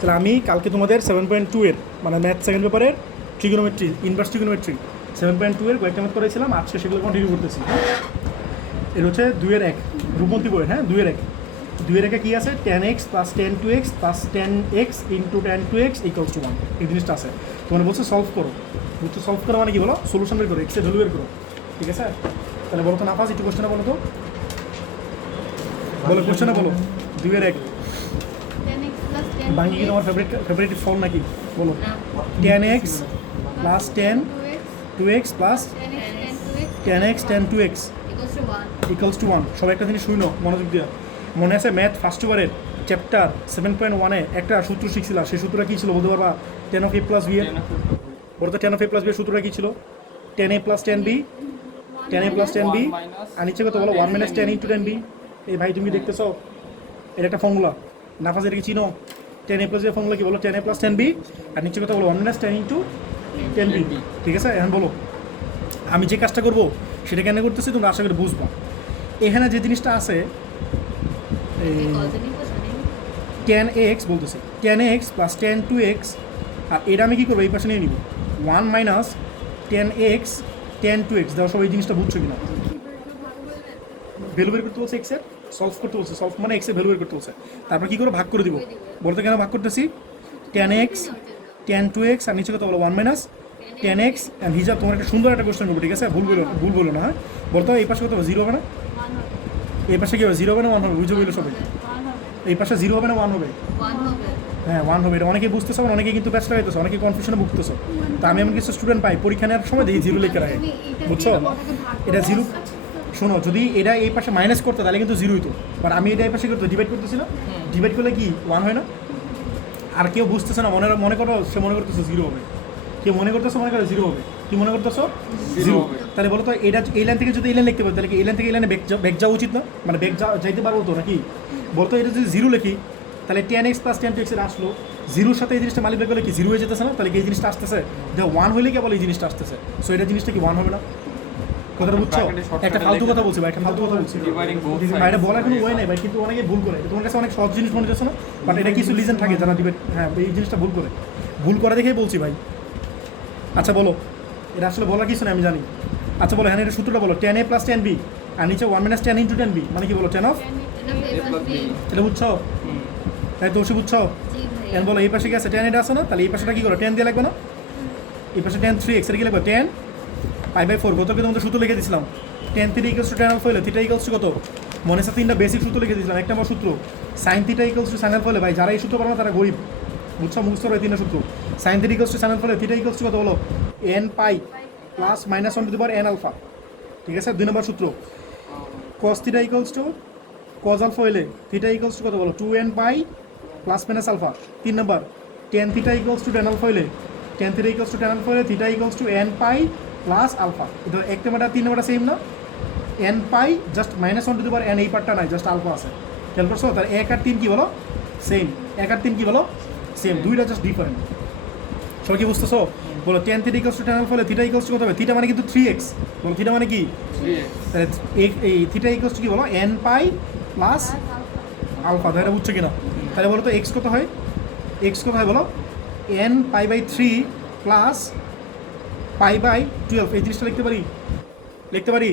তাহলে আমি কালকে তোমাদের 7.2 এর মানে ম্যাথ সেকেন্ড পেপারের ট্রিগোনোমেট্রি ইনভার্স ট্রিগোনোমেট্রি 7.2 এর কয়েকটা ম্যাথ করেছিলাম, আজকে সেগুলো কন্টিনিউ করতেছি। এর হচ্ছে 2-1 রূপমন্তী বই, হ্যাঁ 2-1 2-1 কী আছে, 10x plus 10 plus 10x into 10 equals to 1, এই জিনিসটা আছে। তোমার বলছে সলভ করো, বুঝছো সলভ করো মানে কি বলো, সলিউশন বের করো, এক্সের ভ্যালু বের করো, ঠিক আছে? তাহলে বলো তো নাফাজ একটু কোশ্চেনটা বলো তো, বলো কোশ্চেনটা বলো। 2-1 বাঙ্গি কি তোমার ফেভারিট ফল নাকি? বলো 10x plus 10 2x plus 10x 2x equals to 1। সব একটা জিনিস শুনো মনোযোগ দিয়ে। মনে আছে ম্যাথ ফার্স্ট ওভারের চ্যাপ্টার 7.1-এ একটা সূত্র শিখছিলাম, সেই সূত্রটা কী ছিল বলতে পারবা? 10 of a plus b এর, বলতো 10 of a plus b এর সূত্রটা কী ছিল? 10a plus 10b 10a plus 10b আর নিচে কত বলো 1 minus 10 into 10b। এই ভাই তুমি দেখতেছো এটা একটা ফর্মুলা, নাফাজ এটা কি চিনো? 10a plus b এর ফর্মুলা কি বলো? 10a plus 10b আর নিচে কত বলো 1 minus 10 into 10b, ঠিক আছে? এখন বলো আমি যে কাজটা করবো সেটা কেন করতেছি তোমরা আশা করি বুঝবা। এখানে যে জিনিসটা আছে 10x বলতেছে 10x প্লাস 10 আর এটা আমি কী করবো এই পাশে নিয়ে নিব 1 মাইনাস 10x 10 দেওয়া সব এই জিনিসটা বুঝছো কিনা? ভ্যালু বের করতে বলছে এক্সের, সলভ করতে বলছে, সলভ মানে এক্সের ভ্যালু বের করতে বলছে। তারপর কী করে ভাগ করে দিব বলতে, কেন ভাগ করতেছি 10x 10 আর নিচে কত বলো 1 মাইনাস 10x অ্যান্ড হিসাব। তোমার একটা সুন্দর একটা কোশ্চেন করবো, ঠিক আছে? ভুল বলো না, হ্যাঁ বলতো এই পাশে কত হবে 0 হবে না? এই পাশে কী হবে 0 হবে না 1 হবে? বুঝে বললো সবাই এই পাশে 0 হবে না 1 হবে? হ্যাঁ 1 হবে। এটা অনেকে বুঝতেছে, আবার অনেকে কিন্তু ব্যস্ত হইতেছে, অনেকে কনফিউশনে ভুগতেছে। তো আমি এমন কিছু স্টুডেন্ট পাই পরীক্ষা নেওয়ার সময় দেখি 0 লিখে রাখে, বুঝছো? এটা 0 শোনো, যদি এটা এই পাশে মাইনাস করতে তাহলে কিন্তু 0 হইতো, বাট আমি এটা এই পাশে করতে ডিভাইড করতেছি না, ডিভাইড করলে কি 1 হয় না? আর কেউ বুঝতেছে না, মনে করো সে মনে করতেছে 0 হবে, কেউ মনে করতেছো মনে করো 0 হবে, কি মনে করতেছো 0। তাহলে বলো তো এটা এই লাইন থেকে যদি এই লাইন লিখতে পারি তাহলে কি এই লাইন থেকে এই লাইনে বেগ যাওয়া উচিত না? মানে বেগ যাইতে পারবো তো নাকি? বলতো এটা যদি 0 লিখি তাহলে 10x প্লাস 10 এর আসলো, 0-র সাথে এই জিনিসটা মালিক করলে কি 0 হয়ে যেতেছে না? তাহলে কি এই জিনিসটা আসতেছে, যে 1 হলে কেবল এই জিনিসটা আসতেছে, সো এটা জিনিসটা কি 1 হবে না? কথাটা বুঝছো? একটা ফালতু কথা বলছি ভাই, একটা ফালতু কথা বলছি ভাই, এটা বলার কোনো ওয়ে নেই ভাই, কিন্তু অনেকে ভুল করে। তোমার কাছে অনেক সহজ জিনিস মনে হচ্ছে না, বাট এটা কিছু লিজন থাকে যারা ডিবেট, হ্যাঁ এই জিনিসটা ভুল করে দেখেই বলছি ভাই। আচ্ছা বলো, এটা আসলে বলার কিছু নেই আমি জানি। আচ্ছা বলো হ্যাঁ এটা সূত্রটা বলো 10a প্লাস 10b আর নিচে 1 minus 10 into 10b মানে কি বলো 10 অফ, এটা বুঝছো? তাই তো অবশ্যই বুঝছো। এখন বলো এই পাশে কি আছে 10 এটা আছে না, তাহলে এই পাশেটা কী করো 10 দিয়ে লাগবে না? এই পাশে 10 3x এটা কি লাগবে 10 π/4। গতকে তোমাদের সূত্র লিখে দিয়েছিলাম 10 θ = tan alpha হলে θ = কত? মনে আছে তিনটা বেসিক সূত্র লিখে দিয়েছিলাম। এক নম্বর সূত্র sin θ = tan alpha হলে, ভাই যারা এই সূত্র পারো না তারা গরিব, বুঝছো? মুখস্থ করে তিনটা সূত্র। sin θ = tan alpha হলে θ = কত বলো n π plus minus 1 to the power n alpha, ঠিক আছে? 2 নম্বর সূত্র cos θ = cos alpha হলে θ = কত বলো 2n π প্লাস মাইনাস আলফা। 3 নম্বর tan θ = tan alpha হলে tan θ = tan alpha হলে θ = n π প্লাস আলফা। এটা এক নম্বরটা 3 নম্বরটা সেম না, n π just minus 1 to the power n, এই পার্টটা নাই, জাস্ট আলফা আছে। খেয়াল করছো? তার 1 আর 3 কি বলো সেম, 1 আর 3 কি বলো সেম, দুইটা জাস্ট ডিফারেন্ট। সবাই কি বুঝতেছো? বলো tan θ = tan alpha হলে θ = কত হবে? θ মানে কিন্তু 3x, বলো θ মানে কি 3x, তাহলে এই θ = কি বলো n π প্লাস আলফা। এটা বুঝছো কিনা? তাহলে বলো তো x কত হয়, x কত হয় বলো n π/3 প্লাস π/12। এই জিনিসটা লিখতে পারি।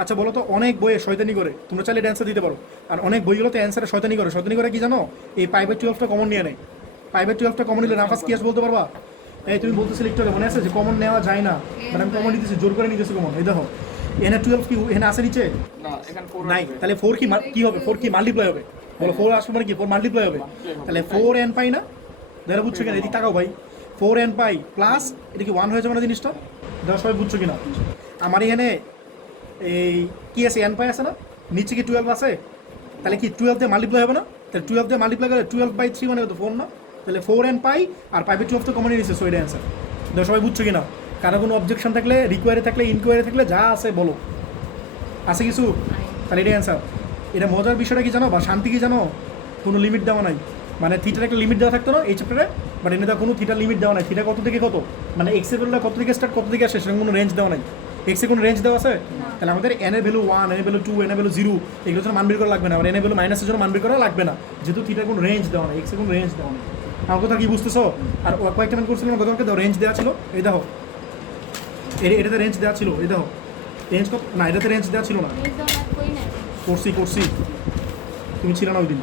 আচ্ছা বলো তো অনেক বইয়ে শয়তানি করে, তোমরা চাইলে অ্যান্সার দিতে পারো, আর অনেক বইগুলোতে অ্যান্সারে শয়তানি করে কি জানো? এই π/12টা কমন নিয়ে নেয়। π/12টা কমন নিলে নাফাস কি বলতে পারবা? এই তুমি বলতেছি লিখতে হবে, মনে আছে যে কমন নেওয়া যায় না, মানে আমি কমন নিতেছি, জোর করে নিতেছি কমন। এই দেখো এনে 12 কি এখানে আসে নিচে নাই, তাহলে 4 কি হবে? 4 কি মাল্টিপ্লাই হবে? বলো 4 আসবে মানে কি 4 মাল্টিপ্লাই হবে, তাহলে 4n π না? দেখো বুঝছো কিনা? এদিকে তাকাও ভাই, 4n π প্লাস এটা কি 1 হয়ে যাবে না জিনিসটা? দেখো সবাই বুঝছো কিনা? আমার এখানে এই কি আছে n π আছে না, নিচে কি 12 আছে, তাহলে কি 12 দিয়ে মাল্টিপ্লাই হবে না? তাহলে 12 দিয়ে মাল্টিপ্লাই করে 12/3 মানে কত 4 না? তাহলে 4n π আর π/12 তো কমন নিয়েছে, সো এটা অ্যান্সার। দেখো সবাই বুঝছো কিনা? কারো কোনো অবজেকশন থাকলে, রিকোয়ারি থাকলে, ইনকোয়ারি থাকলে যা আছে বলো, আছে কিছু? তাহলে এটা অ্যান্সার। এটা মজার বিষয়টা কি জানো বা শান্তি কি জানো? কোনো লিমিট দেওয়া নাই, মানে থিটার একটা লিমিট দেওয়া থাকতো না এই চ্যাপ্টারে, বাট এনে দেওয়া কোনো থিটার লিমিট দেওয়া নাই। থিটা কত থেকে কত, মানে এক্স এর ভ্যালুটা কত থেকে স্টার্ট কত থেকে আসে সেরকম কোনো রেঞ্জ দেওয়া নাই। এক্স এর কোনো রেঞ্জ দেওয়া আছে? তাহলে আমাদের এন এর ভ্যালু 1, এন এর ভ্যালু 2, এন এর ভ্যালু 0 এগুলোর জন্য মান বের করা লাগবে না, আর এন এর ভ্যালু মাইনাসের জন্য মান বের করা লাগবে না, যেহেতু থিটার কোনো রেঞ্জ দেওয়া নাই, এক্স এর কোনো রেঞ্জ দেওয়া নেই। আমার কথা কি বুঝতেছো? আর কয়েকটা ম্যান করছিল না গতকালকে, দাও রেঞ্জ দেওয়া ছিল, এই দেখো এটাতে রেঞ্জ দেওয়া ছিল, এই দেখো রেঞ্জ কত না, এটাতে রেঞ্জ দেওয়া ছিল না, করছি তুমি ছিল না ওই দিন।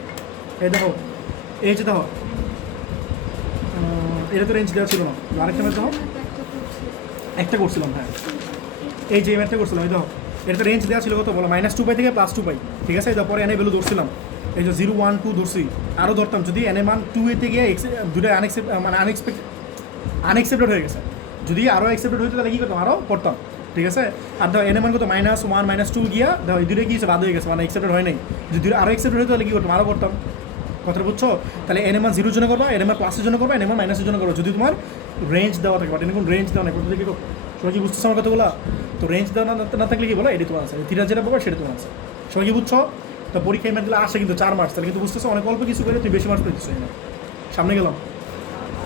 এই দেখো এই যে দেখো এটাতে রেঞ্জ দেওয়া ছিল না, আরেকটা ম্যাচ দেখো, একটা করছিলাম হ্যাঁ, এই যে ম্যাচটা করছিলাম, এই দেখো এটাতে রেঞ্জ দেওয়া ছিল কত বলো, -2 পাই থেকে +2 পাই, ঠিক আছে? তারপরে এনে ভ্যালু ধরছিলাম, এই যে 0 1 2 ধরছি, আরও ধরতাম যদি এনে মান 2 এতে গিয়ে দুটো আনএক্সেপ্টেড হয়ে গেছে, যদি আরও অ্যাকসেপ্টেড হইতো তাহলে কী করতাম, আরও করতাম, ঠিক আছে? আর ধর এনে মান কত -1 -2 গিয়া ধর এই দুটো কি হচ্ছে বাদ হয়ে গেছে, মানে অ্যাকসেপ্টেড হয় নাই, যদি আরও অ্যাকসেপ্টেড হইতো তাহলে কী করতাম, আরও করতাম, কথাটা বুঝছো? তাহলে এনে মান 0 জন্য করবা, এনে মান প্লাসের জন্য করবা, এনে মান মাইনাসের জন্য করবা, যদি তোমার রেঞ্জ দেওয়া থাকে, বাট এনে কোনো রেঞ্জ দেওয়া নেই, প্রথম থেকে সবাই কি বুঝতেছো আমার কথাগুলো? তো রেঞ্জ দেওয়া না থাকলে কি বলো, এটি তোমার আছে, থিটা যেটা পাবো সেটা তোমার আছে, সবাই কি বুঝছো? তো পরীক্ষায় ম্যাথগুলো আসে কিন্তু 4 মার্কস, তাহলে কিন্তু বুঝতেছো অনেক অল্প কিছু করে তুমি বেশি মার্কস পেয়েছো। সামনে গেলাম,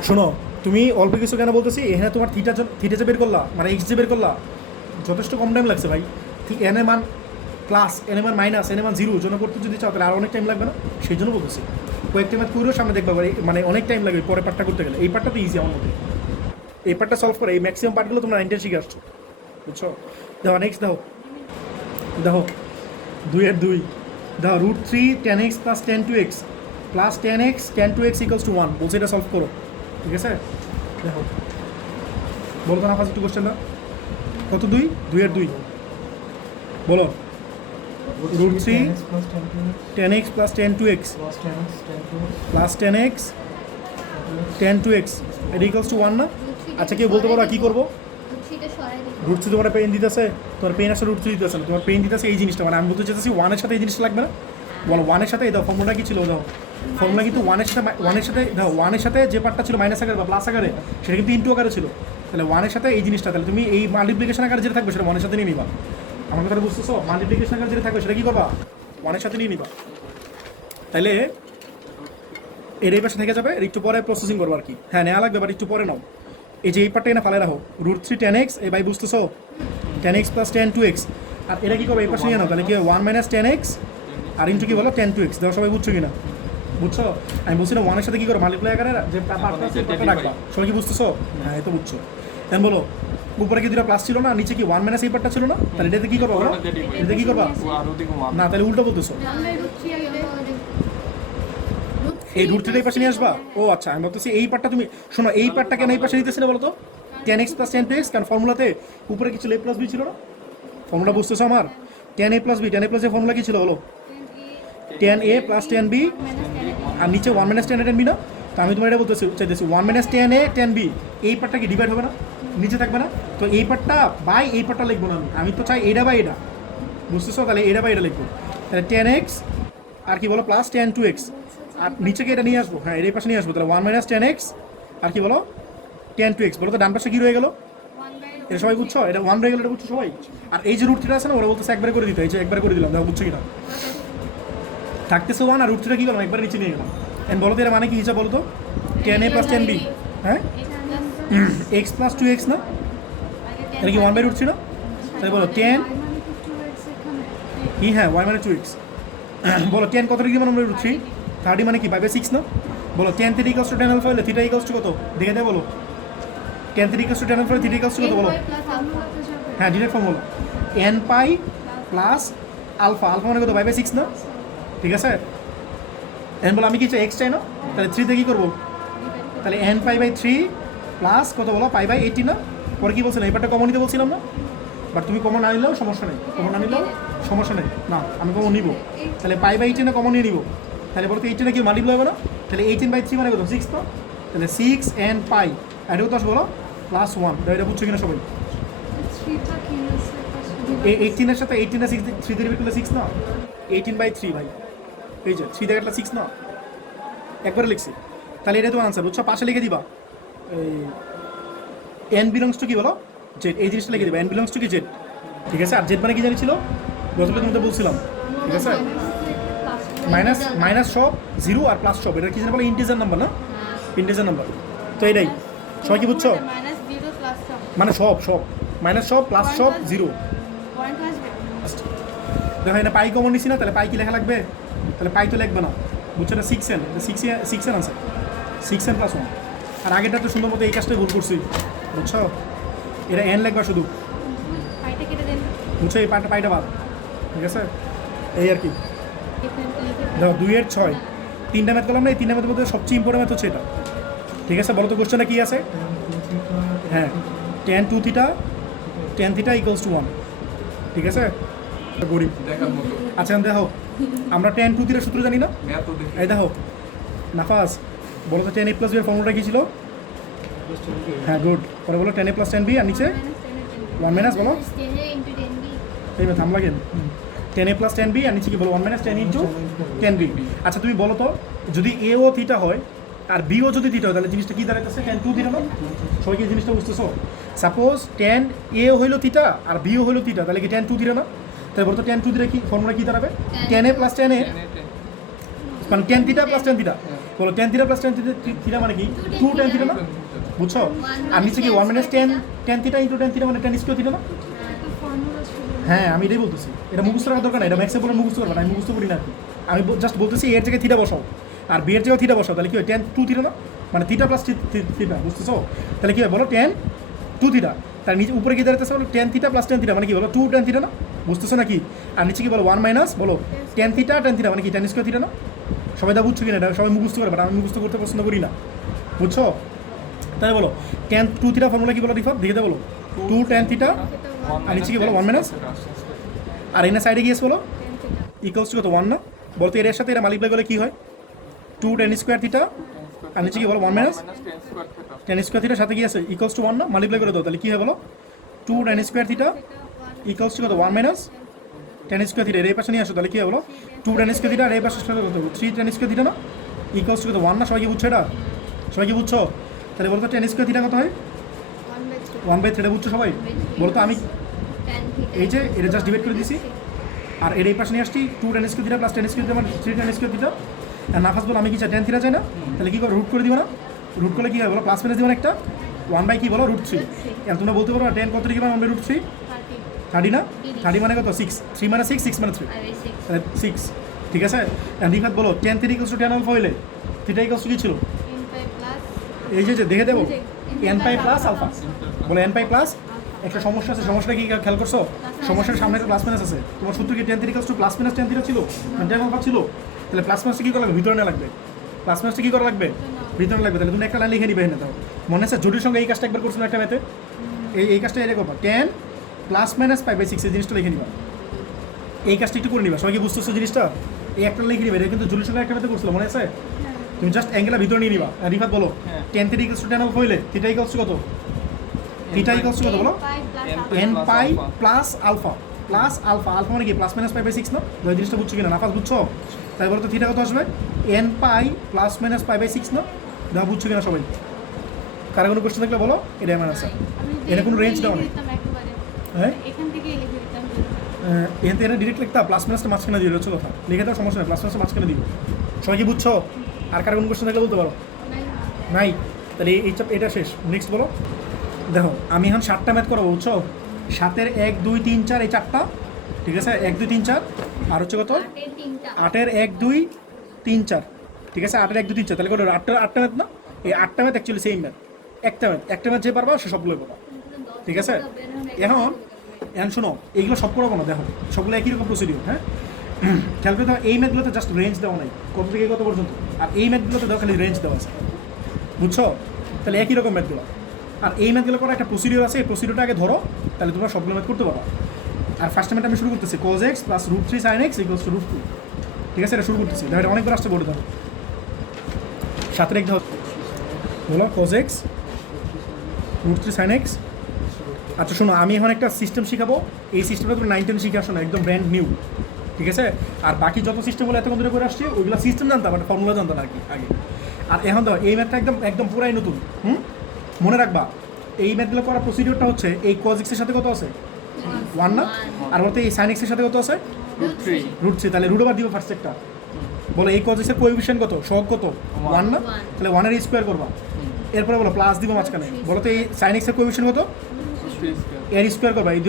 শোনো তুমি অল্প কিছু কেন বলতেছি, এখানে তোমার থিটা যে বের করলা, মানে এক্স যে বের করলা, যথেষ্ট কম টাইম লাগছে ভাই। এনে মান প্লাস, এনে মান মাইনাস, এনে মান 0 জন্য করতে যদি চাও তাহলে আর অনেক টাইম লাগবে না, সেই জন্য বলতেছি কয়েকটা ম্যাথ করেও সামনে দেখবা, মানে অনেক টাইম লাগবে পরে পার্টটা করতে গেলে, এই পার্টটা তো ইজি আমার মধ্যে, এই পার্টটা সলভ করে এই ম্যাক্সিমাম পার্টগুলো তোমরা 9 শিখে আসছো, বুঝছো? দেখো নেক্সট দেখো 2 এর 2 দেখো √3 10x + 10 + 10x 10 = 1 বলছে, এটা সলভ করো, ঠিক আছে? দেখো বলো তো না ফার্স্ট কোশ্চেনটা কত, 2 এর 2 বলো, √3 10x + 10 + 10x 10 এটা ইকুয়ালস টু 1 না? আচ্ছা কেউ বলতে পারো কী করবো? √3 তোমার পেন দিতেছে, তোমার পেন আসলে √3 দিতেছে না, তোমার পেন দিতেছে এই জিনিসটা, মানে আমি বলতে চাইতেছি 1 এর সাথে এই জিনিসটা লাগবে না, বলো 1 এর সাথে এই দাও ফর্মুলা কী ছিল, দাও ফর্মুলা কিন্তু 1 এর সাথে দাও, 1 এর সাথে যে পার্টটা ছিল মাইনাস আকারে বা প্লাস আকারে সেটা কিন্তু ইনটু আকারে ছিল, তাহলে 1 এর সাথে এই জিনিসটা, তাহলে তুমি এই মাল্টিপ্লিকেশন আকারে যেটা থাকবে সেটা 1 এর সাথে নিয়ে নিবা, আমার কথা বুঝতেছো? মাল্টিপ্লিকেশন আকারে যেটা থাকবে সেটা কী করবা, 1 এর সাথে নিয়ে নিবা, তাহলে এর এই পাশে থেকে যাবে, এর একটু পরে প্রসেসিং করবো আর কি, হ্যাঁ নেওয়া লাগবে বাট একটু পরে নাও। এই যে এই পার্টটা এনে ফালে রাখো, √3 10x, এই ভাই বুঝতেছো 10x + 10 আর এটা কী করবো এই পাশে নিয়ে নাও, তাহলে কি 1 - 10x আর ইন্টু কি বলো 10 দেখো সবাই বুঝছো কিনা, বুঝছো? আমি বলছি না 1 এর সাথে কী করো মাল্টিপ্লাই আকারে যে পার্টটা রাখবা, সবাই কি বুঝতেছো? হ্যাঁ এই তো বুঝছো। এখন বলো উপরে কি দুটো প্লাস ছিল না, নিচে কি 1 - এই পার্টটা ছিল না, তাহলে এটাতে কী করবা বলো, এটাতে কী করবা না, তাহলে উল্টো বলতেছো, এই √3 এই পাশে নিয়ে আসবা। ও আচ্ছা আমি বলতেছি এই পার্টটা তুমি শোনো, এই পার্টটা কেন এই পাশে নিতেছিলে বলো তো, 10x + 10 কারণ ফর্মুলাতে উপরে কিছু a + b ছিল না, ফর্মুলা বুঝতেছো আমার, 10a + b, 10a + এর ফর্মুলা কী ছিল বলো, 10a + 10b আর নিচে 1 - 10 10b না, তো আমি তোমার এটা বলতে চাইতেছি 1 - 10a 10b, এই পার্টটা কি ডিভাইড হবে না, নিচে থাকবে না, তো এই পার্টটা বাই এই পার্টটা লিখবো না, আমি তো চাই এটা বাই এটা, বুঝতেছো? তাহলে এটা বাই এটা লিখবো, তাহলে 10x আর কি বলো + 10 আর নিচেকে এটা নিয়ে আসবো, হ্যাঁ এর পাশে নিয়ে আসবো, তাহলে 1 - 10x আর কি বলো 10 বলো, তো ডান পাশে কী রয়ে গেলো, এটা সবাই বুঝছো, এটা 1 রয়ে গেলো, এটা বুঝছো সবাই? আর এই যে √3 আছে না, ওরা বলতেছে একবারে করে দিতে, এই যে একবারে করে দিলাম, দেখো বুঝছো কিনা, থাকতেছে 1 আর √3 কী করলাম একবারে নিচে নিয়ে গেলাম, এন্ড বলো তো এটা মানে কি হিসাব বলো তো, 10a + 10b, হ্যাঁ x + 2x না, এটা কি 1/√3 না, তাই বলো 10 হ্যাঁ y - 2x বলো 10 কত ডিগ্রি মানে √3, 30 মানে কি 5/6 না, বলো 10 θ = tan α হলে θ = কত দেখে দেয় বলো, 10 θ = tan α হলে θ = কত বলো, হ্যাঁ direct formula n pi plus alpha, alpha মানে কত 5/6 না, ঠিক আছে? এন বলো আমি কি চাই এক্স চাই না, তাহলে 3 তে কী করবো, তাহলে n π/3 প্লাস কত বলো π/18 না, পরে কী বলছিলাম এবারটা কমন নিতে বলছিলাম না, বাট তুমি কমন না নিলেও সমস্যা নেই, কমন না নিলেও সমস্যা নেই, না আমি কমন নিব, তাহলে π/18 কমন নিয়ে নিব, তাহলে বলতে 18 কি মাল্টিপ্লাই হবে না, তাহলে 18/3 মানে কত 6 তো, তাহলে 6 n পাই আর এটা কত বলো +1, এটা বুঝছো কিনা সবাই? 18 এর সাথে 18 এর 3 দিয়ে ডিভাইড করলে 6 না, 18/3 ভাই, এই যে 3 থেকে 6 না, একবারে লিখছি, তাহলে এটা তোমার আনসার, বুঝছো? পাশে লিখে দিবা n বিলংস টু কি বলো জেড, এই জিনিসটা লিখে দিবা n বিলংস টু কি জেড, ঠিক আছে? আর জেড মানে কি জানিছিল গতকাল তোমাদের বলছিলাম, ঠিক আছে? মাইনাস সব 0 আর প্লাস সব, এটা কি জানি বলো ইন্টিজার নাম্বার না, ইন্টিজার নাম্বার, তো এটাই সবাই কি বুঝছো, মানে সব মাইনাস সব প্লাস সব 0, দেখো এটা পাই কমন নিছি না, তাহলে পাই কি লেখা লাগবে, তাহলে পাই তো লিখবে না, বুঝছো? এটা 6n আনসার, 6 n + 1 আর আগেরটা তো সুন্দর মতো এই কাজটাই ভুল করছি বুঝছো এটা n লিখবা শুধু পাইটা কেটে দেন বুঝছো এই পাইটা বাদ ঠিক আছে এই আর কি এখানে তো লিখে দেখো 2 এর 6 তিনটা ম্যাথ করলাম না এই তিনটা ম্যাথের মধ্যে সবচেয়ে ইম্পর্টেন্ট ম্যাথ হচ্ছে এটা ঠিক আছে বলো তো কোশ্চেনটা কি আছে হ্যাঁ tan 2 থিটা tan থিটা = 1 ঠিক আছে গরিব দেখার মতো আচ্ছা দেখো আমরা tan 2 থিটার সূত্র জানি না ম্যাথ তো দেখি এই দেখো নাফাস বলো তো tan a + b এর ফর্মুলাটা কি ছিল হ্যাঁ গুড পরে বলো tan a + tan b আর নিচে 1 মাইনাস বলো 10 ইনটু 10 বি এই ম্যাথ থাম লাগেন tan a + tan b আর নিচে কি বলো 1 - 10 * tan b আচ্ছা তুমি বলো তো যদি a ও থিটা হয় আর b ও যদি থিটা হয় তাহলে জিনিসটা কি দাঁড়াইতেছে tan 2 থিটা না সবাই কি জিনিসটা বুঝতেছো সাপোজ tan a ও হইলো থিটা আর b ও হইলো থিটা তাহলে কি tan 2 থিটা না তাহলে বলো তো tan 2 থিটা কি ফর্মুলা কি দাঁড়াবে tan a + tan a মানে tan থিটা + tan থিটা বলো tan থিটা + tan থিটা মানে কি 2 tan থিটা না বুঝছো আর নিচে কি 1 - 10 tan থিটা * tan থিটা মানে tan স্কয়ার থিটা না তো ফর্মুলা ছিল হ্যাঁ আমি এটাই বলতেছি এটা মুখস্থ রাখার দরকার না এটা ম্যাক্সে বলে মুখস্থ করবে না আমি মুখস্থ করি না আর কি আমি জাস্ট বলতেছি এর জায়গায় থিটা বসাও আর বি এর জায়গায় থিটা বসাও তাহলে কি হয় tan 2 থিটা না মানে থিটা + থিটা বুঝতেছো তাহলে কি হয় বলো tan 2 থিটা তার নিচে উপরে কি দাঁড়াতেছে বলো tan থিটা + tan থিটা মানে কি বলো 2 tan থিটা না বুঝতেছো নাকি আর নিচে কি বলো 1 মাইনাস বলো tan থিটা মানে কি tan স্কয়ার থিটা না সবাই দা বুঝছো কিনা এটা সবাই মুখস্থ করে বাট আমি মুখস্থ করতে পছন্দ করি না বুঝছো তাই বলো tan 2 থিটা ফর্মুলা কি বলো রিফাত দেখে দাও বলো 2 tan থিটা আর নিচে কি বলো 1 মাইনাস আর এখানে সাইডে গিয়েছে বলো 10 থিটা = কত 1 না বলতো এর সাথে এটা মাল্টিপ্লাই করলে কি হয় 2 tan স্কয়ার থিটা আর নিচে কি বলো 1 মাইনাস tan স্কয়ার থিটার সাথে কি আছে = 1 না মাল্টিপ্লাই করে দাও তাহলে কি হয় বলো 2 tan স্কয়ার থিটা = কত 1 মাইনাস tan স্কয়ার থিটা এই পাশে নিয়ে আসো তাহলে কি হয় বলো 2 tan স্কয়ার থিটা আর এই পাশে কত 3 tan স্কয়ার থিটা না = কত 1 না সবাই কি বুঝছো এটা সবাই কি বুঝছো তাহলে বলো তো tan স্কয়ার থিটা কত হয় 1/3 1/3 বুঝছো সবাই বলো তো আমি tan থিটা এই যে এটা জাস্ট ডিভাইড করে দিছি আর এর এই পাশে নিয়ে আসছি 2 tan square theta + tan square theta মানে 3 tan স্কয়ার থিটা আর নাফাস বলো আমি কি চাই tan থিটা চাই না তাহলে কি করে রুট করে দিব না রুট করলে কি হয় বলো প্লাস মাইনাস দিব না একটা 1/কি বলো √3 এখন তোমরা বলতে পারো tan কত লিখবে 1/√3 30 না 30 মানে কত 6 3 মানে 6 6 মানে 3 আর 6 তাহলে 6 ঠিক আছে আর রিফাত বলো tan থিটা = tan আলফা হইলে থিটা কি ছিল n প্লাস এই যে দেখে দেবো n পাই প্লাস আলফা বলে n পাই প্লাস একটা সমস্যা আছে সমস্যাটা কি খেয়াল করছো সমস্যার সামনে একটা প্লাস মাইনাস আছে তোমার সূত্র কি tan theta plus minus tan theta ছিল মানে tan আলফা ছিল তাহলে প্লাস মাইনাসটা কি করা লাগবে ভিতরে না লাগবে প্লাস মাইনাসটা কি করা লাগবে ভিতরে লাগবে তাহলে তুমি একটা লাইন লিখে নিবে না দাও মনে আছে জটিল সঙ্গে এই কাজটা একবার করছিলাম একটা ম্যাথে এই কাজটা এটা করবা tan + π/6 এই জিনিসটা লিখে নিবা এই কাজটা একটু করে নিবা সবাই কি বুঝতেছো জিনিসটা এই একটা লিখে নিবে এটা কিন্তু জটিল সঙ্গে একটা ম্যাথে করছিল মনে আছে তুমি জাস্ট অ্যাঙ্গেলটা ভিতরে নিয়ে নিবা আর রিফাত বলো tan থিটা = tan আলফা হইলে থিটা = কত থিটা = কত বলো n pi plus alpha alpha মানে কি +- π/6 না দুই জিনিসটা বুঝছো কিনা নাফাস বুঝছো তাই বলো তো থিটা কত আসবে n পাই +- π/6 না দা বুঝছো কিনা সবাই কার কোনো কোশ্চেন থাকলে বলো এটা আমার আনসার এটা কোনো রেঞ্জ দাও না হ্যাঁ এখান থেকে লিখে দিতাম এখান থেকে ডিরেক্ট লিখতা প্লাস মাইনাসটা মাঝখানে দিয়ে হচ্ছে কথা লিখে দাও সমস্যা নেই প্লাস মাইনাসটা মাঝখানে দিও সবাই কি বুঝছো আর কার কোনো কোশ্চেন থাকলে বলতে পারো নাই তাহলে এটা শেষ নেক্সট বলো দেখো আমি এখন 7টা ম্যাথ করবো বুঝছো 7-এর 1 2 3 4 এই 4টা ঠিক আছে 1 2 3 4 আর হচ্ছে কত 8-এর 1 2 3 4 ঠিক আছে 8-এর 1 2 3 4 তাহলে কত 8টা ম্যাথ না এই 8টা ম্যাথ অ্যাকচুয়ালি সেম ম্যাথ একটা ম্যাথ যে পারবা সে সবগুলো পাবা ঠিক আছে এখন শোনো এইগুলো সব করবো না দেখো সবগুলো একই রকম প্রসিডিউর হ্যাঁ খেয়াল করে দাও এই ম্যাথগুলোতে জাস্ট রেঞ্জ দেওয়া নাই কত থেকে কত পর্যন্ত আর এই ম্যাথগুলোতে দাও খালি রেঞ্জ দেওয়া আছে বুঝছো তাহলে একই রকম ম্যাথগুলো আর এই ম্যাথগুলো করার একটা প্রসিডিউর আছে এই প্রসিডিউরটা আগে ধরো তাহলে তোমরা সবগুলো ম্যাথ করতে পারো আর ফার্স্ট ম্যাথ আমি শুরু করতেছি cos x + √3 sin x = √2 ঠিক আছে এটা শুরু করতেছি দেখো এটা অনেকবার আসতে বলে দাও 7-এর 1 দাও বলো cos x √3 sin x আচ্ছা শোনো আমি এখন একটা সিস্টেম শিখাবো এই সিস্টেমটা তুমি 9 10 শিখে আসো না একদম ব্র্যান্ড নিউ ঠিক আছে আর বাকি যত সিস্টেমগুলো এতক্ষণ ধরে করে আসছে ওইগুলো সিস্টেম জানতাম বাট ফর্মুলা জানতাম আর কি আগে আর এখন দাও এই ম্যাথটা একদম পুরাই নতুন মনে রাখবা এই ম্যাথগুলো করার প্রসিডিওরটা হচ্ছে এই cos x এর সাথে কত আছে 1 না আর বলতে এই sin x এর সাথে কত আছে √3 তাহলে √ দিব ফার্স্ট একটা বলো এই cos x এর কোএফিশিয়েন্ট কত সহগ কত 1 না তাহলে 1 এর স্কয়ার করবা এরপরে বলো প্লাস দিব মাঝখানে বলো তো এই sin x এর কোএফিশিয়েন্ট কত এর স্কয়ার করবা এই